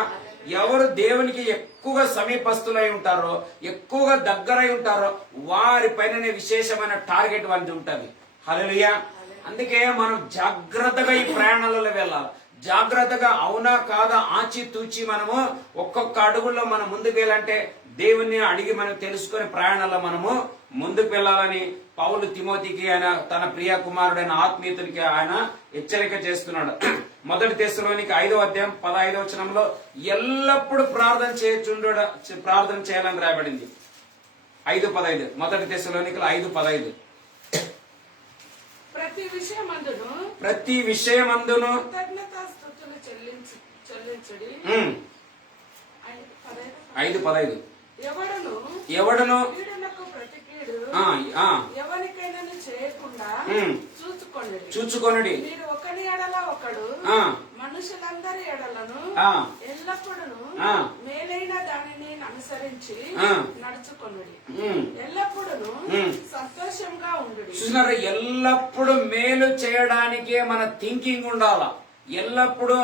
ఎవరు దేవునికి ఎక్కువగా సమీపస్తులై ఉంటారో, ఎక్కువగా దగ్గరై ఉంటారో, వారిపైననే విశేషమైన టార్గెట్ వంటి ఉంటది. హల్లెలూయా. అందుకే మనం జాగ్రత్తగా ఈ ప్రయాణాలలో వెళ్ళాలి. జాగ్రత్తగా అవునా కాదా ఆచితూచి మనము ఒక్కొక్క అడుగుల్లో మనం ముందుకు వెళ్ళాలంటే దేవుణ్ణి అడిగి మనం తెలుసుకునే ప్రయాణాల్లో మనము ముందుకు వెళ్ళాలని పౌలు తిమోతికి ఆయన తన ప్రియ కుమారుడైన ఆత్మీయునికి ఆయన హెచ్చరిక చేస్తున్నాడు. 1 తెస్సలోనికి 5వ అధ్యాయం 15వ వచనంలో ఎల్లప్పుడూ ప్రార్థన చేయాలని రాయబడింది. 5:15 1 తెస్సలోనికి 5:15. ప్రతి విషయమందును కృతజ్ఞతాస్తుతులు చెల్లించుడి. 5:15 ఎవడును కీడునకు ప్రతి కీడు ఎవరికైనా చేయకుండా చూచుకొనుడి. మీరు ఒకని ఎడల ఒకడు మనుషులందరి ఎడలను ఎల్లప్పుడూ మేలైన దానిని అనుసరించి నడుచుకొనుడి. ఎల్లప్పుడూ సంతోషంగా ఉండుడి. చూసినారా, ఎల్లప్పుడు మేలు చేయడానికే మన థింకింగ్ ఉండాలా. ఎల్లప్పుడు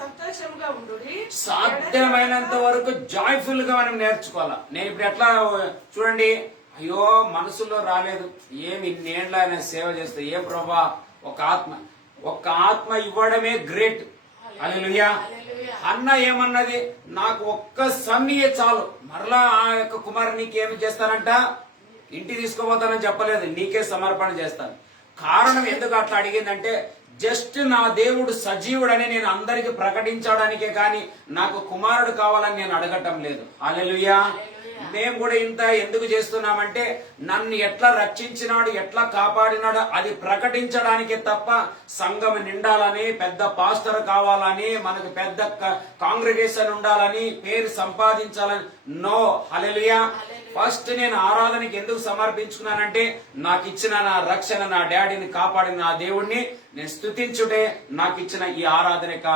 సంతోషంగా ఉండుడి. సాధ్యమైనంత వరకు జాయ్ఫుల్ గా మనం నేర్చుకోవాలా. నేను ఇప్పుడు ఎట్లా చూడండి, అయ్యో మనసులో రాలేదు, ఏమి ఇన్నేళ్ల ఆయన సేవ చేస్తే ఏం ప్రభా, ఒక ఆత్మ ఇవ్వడమే గ్రేట్. హల్లెలూయా. అన్న ఏమన్నది, నాకు ఒక్క సన్నియే చాలు, మరలా ఆ యొక్క కుమారు నీకేమి చేస్తానంట, ఇంటికి తీసుకోబోతానని చెప్పలేదు, నీకే సమర్పణ చేస్తాను. కారణం ఎందుకు అట్లా అడిగిందంటే, జస్ట్ నా దేవుడు సజీవుడని నేను అందరికి ప్రకటించడానికే కానీ నాకు కుమారుడు కావాలని నేను అడగటం లేదు. హల్లెలూయా. మేము కూడా ఇంత ఎందుకు చేస్తున్నామంటే, నన్ను ఎట్లా రక్షించినాడు, ఎట్లా కాపాడినాడు అది ప్రకటించడానికే తప్ప సంఘం నిండాలని, పెద్ద పాస్టర్ కావాలని, మనకు పెద్ద కాంగ్రిగేషన్ ఉండాలని, పేరు సంపాదించాలని నో. హల్లెలూయా. ఫస్ట్ నేను ఆరాధనకి ఎందుకు సమర్పించుకున్నానంటే, నాకు ఇచ్చిన నా రక్షణ, నా డాడీని కాపాడిన నా దేవుణ్ణి నేను స్తుతించుటే నాకు ఇచ్చిన ఈ ఆరాధనక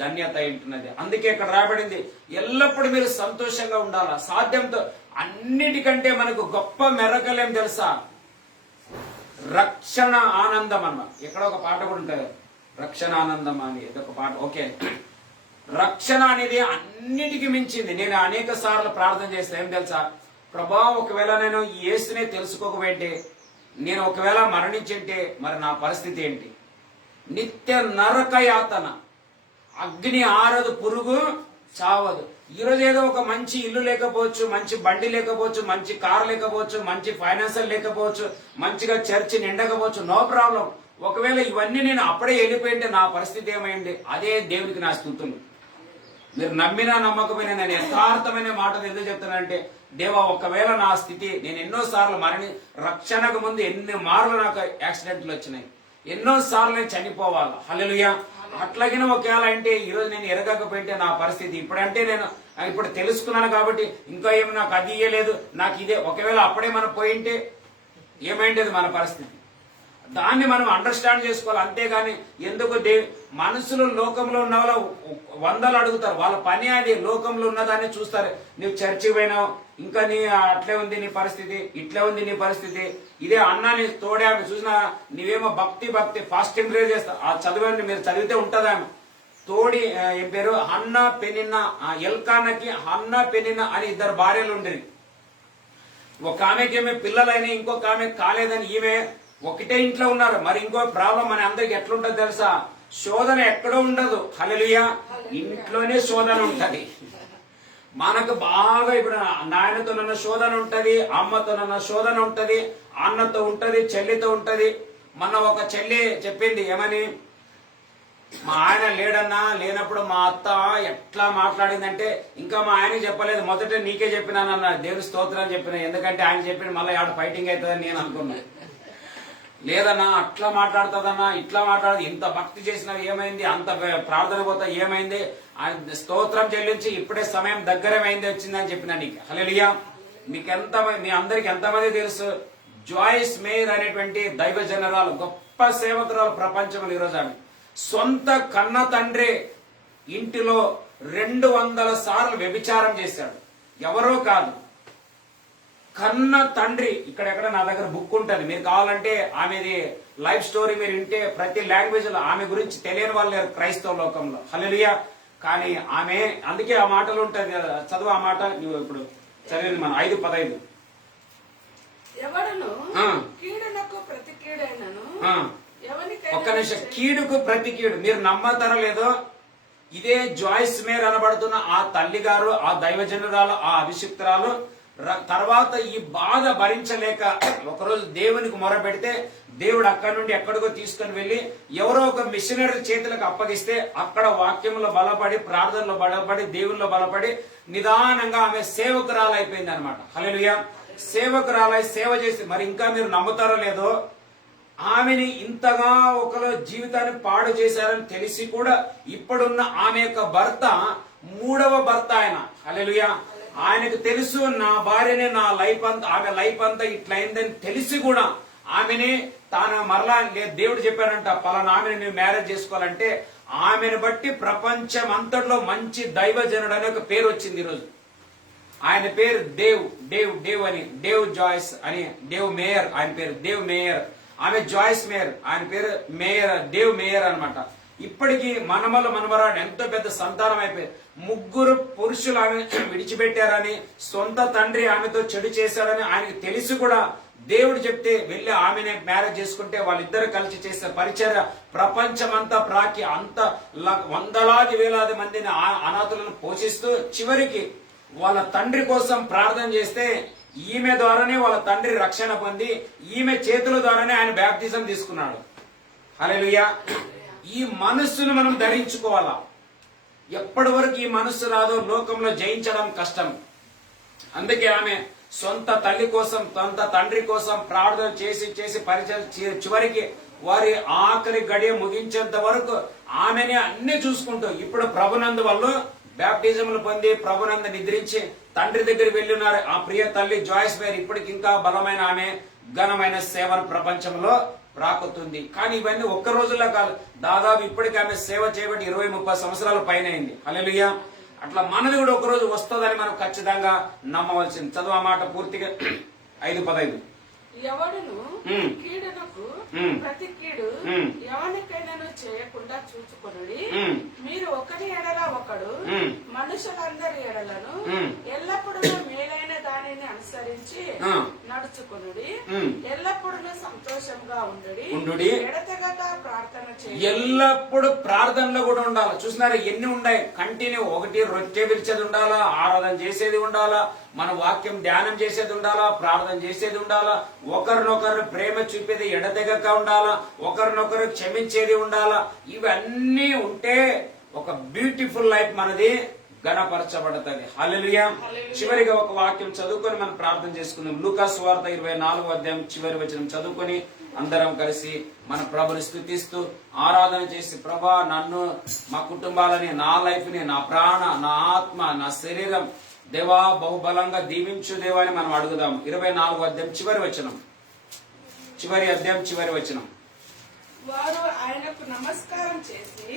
ధన్యత ఉంటున్నది. అందుకే ఇక్కడ రాబడింది, ఎల్లప్పుడూ మీరు సంతోషంగా ఉండాలా. సాధ్యంతో అన్నిటికంటే మనకు గొప్ప మెరకలేం తెలుసా? రక్షణ ఆనందం అన్న. ఎక్కడ ఒక పాట కూడా ఉంటుంది, రక్షణ ఆనందం అని ఇదొక పాట. ఓకే, రక్షణ అనేది అన్నిటికీ మించింది. నేను అనేక సార్లు ప్రార్థన చేస్తే ఏం తెలుసా, ప్రభా ఒకవేళ నేను ఈ యేసునే తెలుసుకోకపోయింటే, నేను ఒకవేళ మరణించింటే మరి నా పరిస్థితి ఏంటి? నిత్య నరక యాతన, అగ్ని ఆరదు, పురుగు చావదు. ఈరోజు ఏదో ఒక మంచి ఇల్లు లేకపోవచ్చు, మంచి బండి లేకపోవచ్చు, మంచి కార్ లేకపోవచ్చు, మంచి ఫైనాన్షియల్ లేకపోవచ్చు, మంచిగా చర్చి నిండకపోవచ్చు, నో ప్రాబ్లం. ఒకవేళ ఇవన్నీ నేను అప్పుడే వెళ్ళిపోయింటే నా పరిస్థితి ఏమైంది? అదే దేవునికి నా స్తుతులు. మీరు నమ్మినా నమ్మకమైనా నేను యథార్థమైన మాటలు ఎందుకు చెప్తానంటే, దేవా ఒకవేళ నా స్థితి, నేను ఎన్నో సార్లు రక్షణకు ముందు ఎన్ని మార్లు నాకు యాక్సిడెంట్లు వచ్చినాయి, ఎన్నో సార్లు నేను చనిపోవాలి. హల్లెలూయా. అట్లాగే ఒకవేళ అంటే ఈరోజు నేను ఎరగకపోయింటే నా పరిస్థితి ఇప్పుడంటే నేను ఇప్పుడు తెలుసుకున్నాను కాబట్టి ఇంకా ఏమి నాకు అది ఇయ్యలేదు, నాకు ఇదే. ఒకవేళ అప్పుడే మనం పోయింటే ఏమైంటది మన పరిస్థితి? దాన్ని మనం అండర్స్టాండ్ చేసుకోవాలి. అంతేగాని ఎందుకు మనుషులు లోకంలో ఉన్న వాళ్ళు 100 అడుగుతారు, వాళ్ళ పని అది, లోకంలో ఉన్నదాన్ని చూస్తారు. నువ్వు చర్చికి పోయినావు, ఇంకా నీ అట్లే ఉంది నీ పరిస్థితి, ఇట్లే ఉంది నీ పరిస్థితి, ఇదే అన్నాన్ని తోడామె చూసినా నీవేమో భక్తి ఫాస్టింగ్ రేజ్ చేస్తా. ఆ చదివాన్ని మీరు చదివితే ఉంటదామె తోడి ఏం పేరు, హన్నా పెనిన్నా. ఎల్కానకి హన్నా పెనిన్నా అని 2 భార్యలు ఉండేవి. ఒక ఆమెకి ఏమే పిల్లలైనా, ఇంకొక ఆమె కాలేదని ఈమె ఒకటే ఇంట్లో ఉన్నారు. మరి ఇంకో ప్రాబ్లం మన అందరికి ఎట్లుంటది తెలుసా? శోధన ఎక్కడో ఉండదు. హల్లెలూయా. ఇంట్లోనే శోధన ఉంటది. మనకు బాగా ఇప్పుడు నాయనతోనన్న శోధన ఉంటది, అమ్మతోనన్న శోధన ఉంటది, అన్నతో ఉంటది, చెల్లితో ఉంటది. మొన్న ఒక చెల్లి చెప్పింది ఏమని, మా ఆయన లేనప్పుడు మా అత్త ఎట్లా మాట్లాడిందంటే, ఇంకా మా ఆయనకి చెప్పలేదు, మొదట నీకే చెప్పినానన్న, దేవుని స్తోత్రం చెప్పిన, ఎందుకంటే ఆయన చెప్పిన మళ్ళీ ఆడ ఫైటింగ్ అవుతుందని నేను అనుకున్నా. లేదన్నా అట్లా మాట్లాడుతుందన్నా, ఇట్లా మాట్లాడదు, ఇంత భక్తి చేసినా ఏమైంది, అంత ప్రార్థన పోతా ఏమైంది, స్తోత్రం చెల్లించి ఇప్పుడే సమయం దగ్గరమైంది వచ్చిందని చెప్పిన నీకు. హల్లెలూయా. మీ అందరికి ఎంతమంది తెలుసు, జాయిస్ మేయర్ అనేటువంటి దైవ జనరాలు, గొప్ప సేవకురాలు ప్రపంచంలో ఈరోజు. ఆమె సొంత కన్న తండ్రి ఇంటిలో 200 సార్లు వ్యభిచారం చేశాడు. ఎవరో కాదు, కన్న తండ్రి. ఇక్కడెక్కడ నా దగ్గర బుక్ ఉంటుంది, మీరు కావాలంటే ఆమెది లైఫ్ స్టోరీ మీరు వింటే ప్రతి లాంగ్వేజ్ లో ఆమె గురించి తెలియని వాళ్ళు లేరు క్రైస్తవ లోకంలో. హల్లెలూయా. కానీ ఆమె, అందుకే ఆ మాటలు ఉంటుంది కదా, చదువు ఆ మాట. నువ్వు ఇప్పుడు చదివింది మన 5:15. ఎవడును కీడునకు ప్రతి కీడైనను ఒక్క నిమిషం, కీడుకు ప్రతి కీడు. మీరు నమ్మతారో లేదో, ఇదే జాయిస్ మేయర్ అనబడుతున్న ఆ తల్లి గారు, ఆ దైవజనురాలు, ఆ అభిషిక్తురాలు తర్వాత ఈ బాధ భరించలేక ఒకరోజు దేవునికి మొరపెడితే, దేవుడు అక్కడి నుండి ఎక్కడికో తీసుకుని వెళ్లి ఎవరో ఒక మిషనరీ చేతులకు అప్పగిస్తే, అక్కడ వాక్యంలో బలపడి, ప్రార్థనలో బలపడి, దేవుల్లో బలపడి నిదానంగా ఆమె సేవకురాలు అయిపోయింది అనమాట. హల్లెలూయా. సేవకురాలై సేవ చేసి, మరి ఇంకా మీరు నమ్ముతారో లేదో, ఆమెని ఇంతగా ఒకరు జీవితాన్ని పాడు చేశారని తెలిసి కూడా ఇప్పుడున్న ఆమె యొక్క భర్త 3వ భర్త ఆయన. హల్లెలూయా. ఆయనకు తెలుసు, నా భార్యనే నా లైఫ్ అంతా, ఆమె లైఫ్ అంతా ఇట్లయిందని తెలిసి కూడా ఆమెని తాను మరలా దేవుడు చెప్పాడంట, పలానా ఆమెను నువ్వు మ్యారేజ్ చేసుకోవాలంటే, ఆమెను బట్టి ప్రపంచం అంతట్లో మంచి దైవజనుడు అనే ఒక పేరు వచ్చింది ఈరోజు. ఆయన పేరు దేవ్ అని, దేవ్ జాయిస్ అని, దేవ్ మేయర్. ఆయన పేరు దేవ్ మేయర్, ఆమె జాయిస్ మేయర్. ఆయన పేరు మేయర్, దేవ్ మేయర్ అనమాట. ఇప్పటికీ మనమరాడు ఎంతో పెద్ద సంతానం అయిపోయింది. 3 పురుషులు ఆమె విడిచిపెట్టారని, సొంత తండ్రి ఆమెతో చెడు చేశాడని ఆయనకు తెలిసి కూడా దేవుడు చెప్తే వెళ్లి ఆమెనే మ్యారేజ్ చేసుకుంటే, వాళ్ళిద్దరు కలిసి చేసే పరిచర్య ప్రపంచమంతా ప్రాకి అంత వందలాది వేలాది మందిని అనాథులను పోషిస్తూ చివరికి వాళ్ళ తండ్రి కోసం ప్రార్థన చేస్తే, ఈమె ద్వారానే వాళ్ళ తండ్రి రక్షణ పొంది, ఈమె చేతుల ద్వారానే ఆయన బాప్తిజం తీసుకున్నాడు. హల్లెలూయా. ఈ మనస్సును మనం ధరించుకోవాలా. ఎప్పటి వరకు ఈ మనస్సు రాదో లోకంలో జయించడం కష్టం. అందుకే ఆమె సొంత తల్లి కోసం, సొంత తండ్రి కోసం ప్రార్థన చేసి పరిచయం చివరికి వారి ఆఖరి గడియ ముగించేంత వరకు ఆమెనే అన్ని చూసుకుంటూ, ఇప్పుడు ప్రభునందు వాళ్ళు బాప్టిజంలు పొంది ప్రభునందు నిద్రించి తండ్రి దగ్గరికి వెళ్ళి ఉన్నారు. ఆ ప్రియ తల్లి జాయిస్ మేయర్ ఇప్పటికి ఇంకా బలమైన ఆమె ఘనమైన సేవను ప్రపంచంలో రాకుతుంది. కానీ ఇవన్నీ ఒక్క రోజుల్లో కాదు, దాదాపు ఇప్పటికీ ఆమె సేవ చేయబట్టి 20-30 సంవత్సరాల పైన అయింది. హల్లెలూయా. అట్లా మనది కూడా ఒక రోజు వస్తుందని మనం ఖచ్చితంగా నమ్మవలసింది. చదువు ఆ మాట పూర్తిగా 5:15. ఎవడును కీడునకు ప్రతి కీడు ఎవరికైనా చేయకుండా చూచుకొనుడి. మీరు ఒకరి ఎడల ఒకడు మనుషులందరి ఎడలను ఎల్లప్పుడూ మేలైన దానిని అనుసరించి నడుచుకొనుడి. ఎల్లప్పుడూ సంతోషంగా ఉండుడి. ఎడతెగక ప్రార్థన చేయండి. ఎల్లప్పుడు ప్రార్థనలో కూడా ఉండాలి. చూసినారా ఎన్ని ఉన్నాయి కంటిన్యూ. ఒకటి రొట్టె విరిచేది ఉండాలా, ఆరాధన చేసేది ఉండాలా, మన వాక్యం ధ్యానం చేసేది ఉండాలా, ప్రార్థన చేసేది ఉండాలా, ఒకరినొకరు ప్రేమ చూపేది ఎడతెగక ఉండాలా, ఒకరినొకరు క్షమించేది ఉండాలా. ఇవన్నీ ఉంటే ఒక బ్యూటిఫుల్ లైఫ్ మనది ఘనపరచబడుతుంది. హల్లెలూయా. చివరిగా ఒక వాక్యం చదువుకొని మనం ప్రార్థన చేసుకుందాం. లూకా సువార్త 24వ అధ్యాయం చివరి వచనం చదువుకొని అందరం కలిసి మన ప్రభుని స్తుతిస్తూ ఆరాధన చేసి, ప్రభా నన్ను, మా కుటుంబాలని, నా లైఫ్ ని, నా ప్రాణ, నా ఆత్మ, నా శరీరం దేవా బహుబలంగా దీవించు దేవా అని మనం అడుగుదాం. 24వ అధ్యాయం చివరి వచనం, చివరి వచనం. వారు ఆయనకు నమస్కారం చేసి,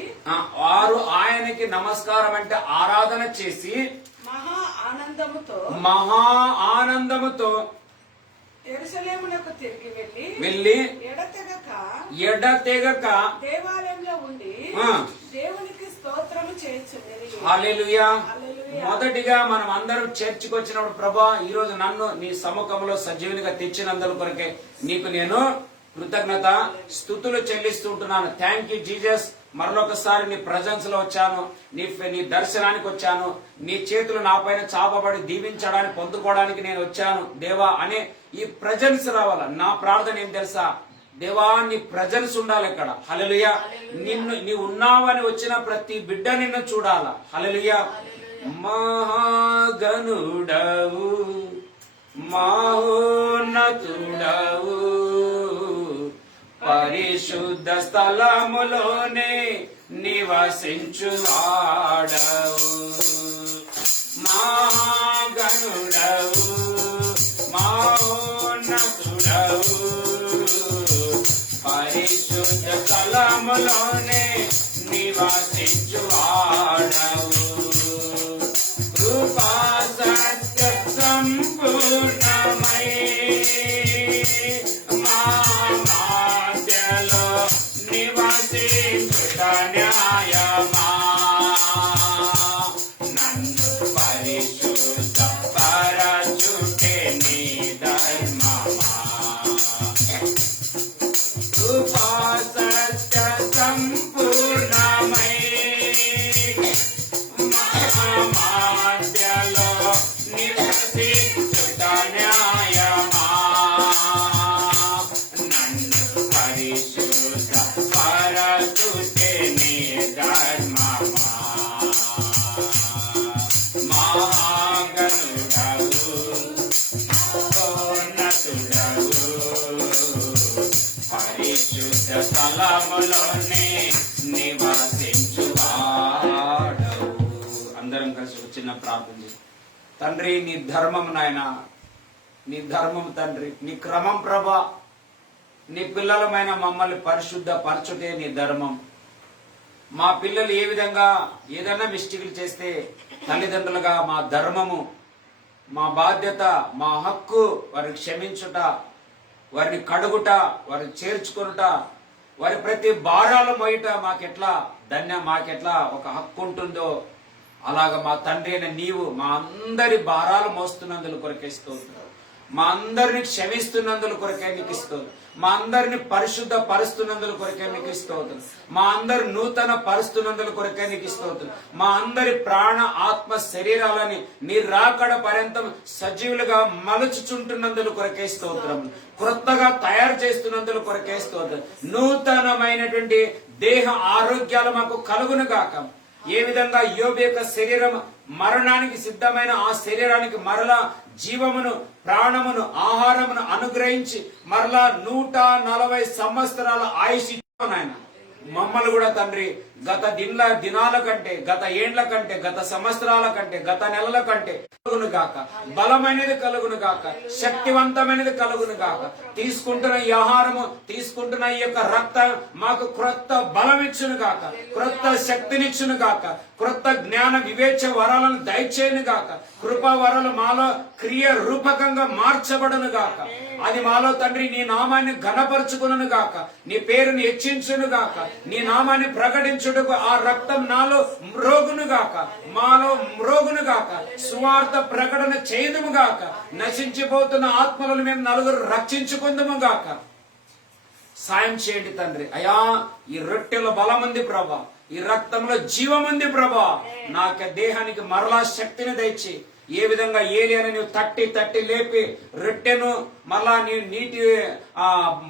వారు ఆయనకి నమస్కారం అంటే ఆరాధన చేసి మహా ఆనందముతో యెరూషలేమునకు తిరిగి వెళ్ళి ఎడతెగక దేవాలయంలో ఉండి దేవునికి స్తోత్రము చేయుచుండిరి. హల్లెలూయా. మొదటిగా మనం అందరం చర్చికి వచ్చినప్పుడు, ప్రభా ఈ రోజు నన్ను నీ సముఖంలో సజీవునిగా తెచ్చినందుల కొరకే నీకు నేను కృతజ్ఞత స్తుతులు చెల్లిస్తుంటున్నాను. Thank you Jesus. మరొకసారి నీ ప్రజెన్స్ లో వచ్చాను, నీ దర్శనానికి వచ్చాను, నీ చేతులు నా పైన చాపబడి దీవించడానికి పొందుకోవడానికి నేను వచ్చాను దేవా అనే ఈ ప్రజెన్స్ రావాల. నా ప్రార్థన ఏం తెలుసా, దేవా నీ ప్రజెన్స్ ఉండాలి ఇక్కడ. హల్లెలూయా. నీ ఉన్నావని వచ్చిన ప్రతి బిడ్డ నిన్ను చూడాల. హల్లెలూయా. మహాగణుడవు మహోన్నతుడవు పరిశుద్ధ స్థలములోనే నివసించువాడవు. మహాగణుడవు మహోన్నతుడవు పరిశుద్ధ స్థలములోనే నివసించువాడవు. కృపా సత్య సంపూర్ణమై మా మధ్యలో నివసించుట న్యాయమా. నన్ను పరిశుద్ధ పరచుటే నీ ధర్మమా. కృపా సత్య సంపూర్ణమై మధ్యలో నివసించుట న్యాయమా. నన్ను పరిశుద్ధ పరచుటే నీ ధర్మమా. మహాగణుడవు మహోన్నతుడవు పరిశుద్ధ స్థలములోనే నివసించువాడవు. అందరం కలిసి ఒక చిన్న ప్రార్థన చేస్తాం. తండ్రి నీ ధర్మం నాయన, నీ ధర్మం తండ్రి, నీ క్రమం ప్రభా, నీ పిల్లలమైన మమ్మల్ని పరిశుద్ధ పరచుటే నీ ధర్మం. మా పిల్లలు ఏ విధంగా ఏదైనా మిస్టేక్లు చేస్తే తల్లిదండ్రులుగా మా ధర్మము, మా బాధ్యత, మా హక్కు వారిని క్షమించుట, వారిని కడుగుట, వారిని చేర్చుకొనుట, వారి ప్రతి భారాలు మోయట మాకెట్లా ఒక హక్కు ఉంటుందో అలాగా మా తండ్రి అయిన నీవు మా అందరి భారాలు మోస్తున్నందుకు కొరకే స్తోత్రం. మా అందరిని క్షమిస్తున్నందుకు కొరకే నీకు స్తోత్రం. మా అందరిని పరిశుద్ధ పరుస్తున్నందుకు కొరకే నీకు స్తోత్రం. మా అందరి నూతన పరుస్తున్నందుకు కొరకే నీకు స్తోత్రం. మా అందరి ప్రాణ ఆత్మ శరీరాలని నీ రాకడ పర్యంతం సజీవులుగా మలుచుచుంటున్నందుకు కొరకే స్తోత్రం. క్రొత్తగా తయారు చేస్తున్నందుకు కొరకే స్తోత్రం. నూతనమైనటువంటి దేహ ఆరోగ్యాలు మాకు కలుగును గాక. ఏ విధంగా యోబు యొక్క శరీరం మరణానికి సిద్ధమైన ఆ శరీరానికి మరలా జీవమును, ప్రాణమును, ఆహారమును అనుగ్రహించి మరలా 140 సంవత్సరాల ఆయుష్ ఆయన మమ్మల్ని కూడా తండ్రి గత దినాల కంటే, గత ఏండ్ల కంటే, గత సంవత్సరాల కంటే, గత నెలల కంటే కలుగును గాక. బలమైనది కలుగును గాక, శక్తివంతమైనది కలుగును గాక. తీసుకుంటున్న ఈ ఆహారము, తీసుకుంటున్న ఈ యొక్క రక్తం మాకు క్రొత్త బలమిచ్చును గాక, క్రొత్త శక్తినిచ్చును గాక, క్రొత్త జ్ఞాన వివేచ వరాలను దయచేయును గాక. కృపా వరాలు మాలో క్రియ రూపకంగా మార్చబడును గాక. అది మాలో తండ్రి నీ నామాన్ని ఘనపరుచుకును గాక, నీ పేరుని హెచ్చించును గాక, నీ నామాన్ని ప్రకటించుటకు ఆ రక్తం నాలో మ్రోగును గాక, మాలో మ్రోగును గాక. సువార్త ప్రకటన చేయదుము గాక. నశించిపోతున్న ఆత్మలను మేము నలుగురు రక్షించుకుందుము గాక. సాయం చేయండి తండ్రి. అయా ఈ రొట్టెలో బలం ఉంది ప్రభా, ఈ రక్తంలో జీవం ఉంది ప్రభా. నాకు దేహానికి మరలా శక్తిని దయచి, ఏ విధంగా ఏలియాని నువ్వు తట్టి లేపి రొట్టెను మళ్ళా నీటి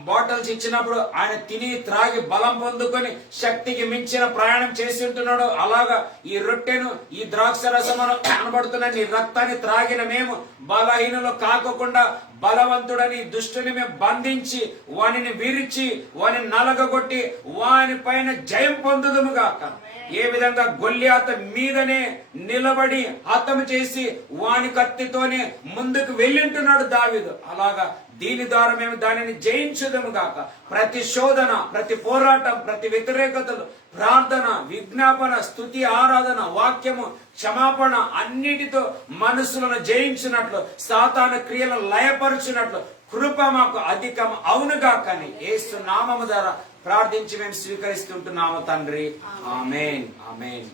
బాటిల్స్ ఇచ్చినప్పుడు ఆయన తిని త్రాగి బలం పొందుకొని శక్తికి మించిన ప్రయాణం చేసి ఉంటున్నాడు, అలాగా ఈ రొట్టెను, ఈ ద్రాక్ష రసమును కనబడుతున్న నీ రక్తాన్ని త్రాగిన మేము బలహీనలు కాకుండా బలవంతుడని దుష్టుని మేము బంధించి వానిని విరిచి వానిని నలగగొట్టి వాని పైన జయం పొందుదుము గాక. ఏ విధంగా గొల్లియాత మీదనే నిలబడి హతము చేసి వాని కత్తితోనే ముందుకు వెళ్ళింటున్నాడు దావీదు, అలాగా దీని ద్వారా మేము దానిని జయించుదము గాక. ప్రతి శోధన, ప్రతి పోరాటం, ప్రతి వ్యతిరేకతలు, ప్రార్థన, విజ్ఞాపన, స్తుతి, ఆరాధన, వాక్యము, క్షమాపణ అన్నిటితో మనసులను జయించినట్లు, సాతాను క్రియలను లయపరుచినట్లు కృప మాకు అధికం అవునుగా. కానీ యేసు నామము ద్వారా ప్రార్థించి మేము స్వీకరిస్తుంటున్నాము తండ్రి. ఆమేన్, ఆమేన్.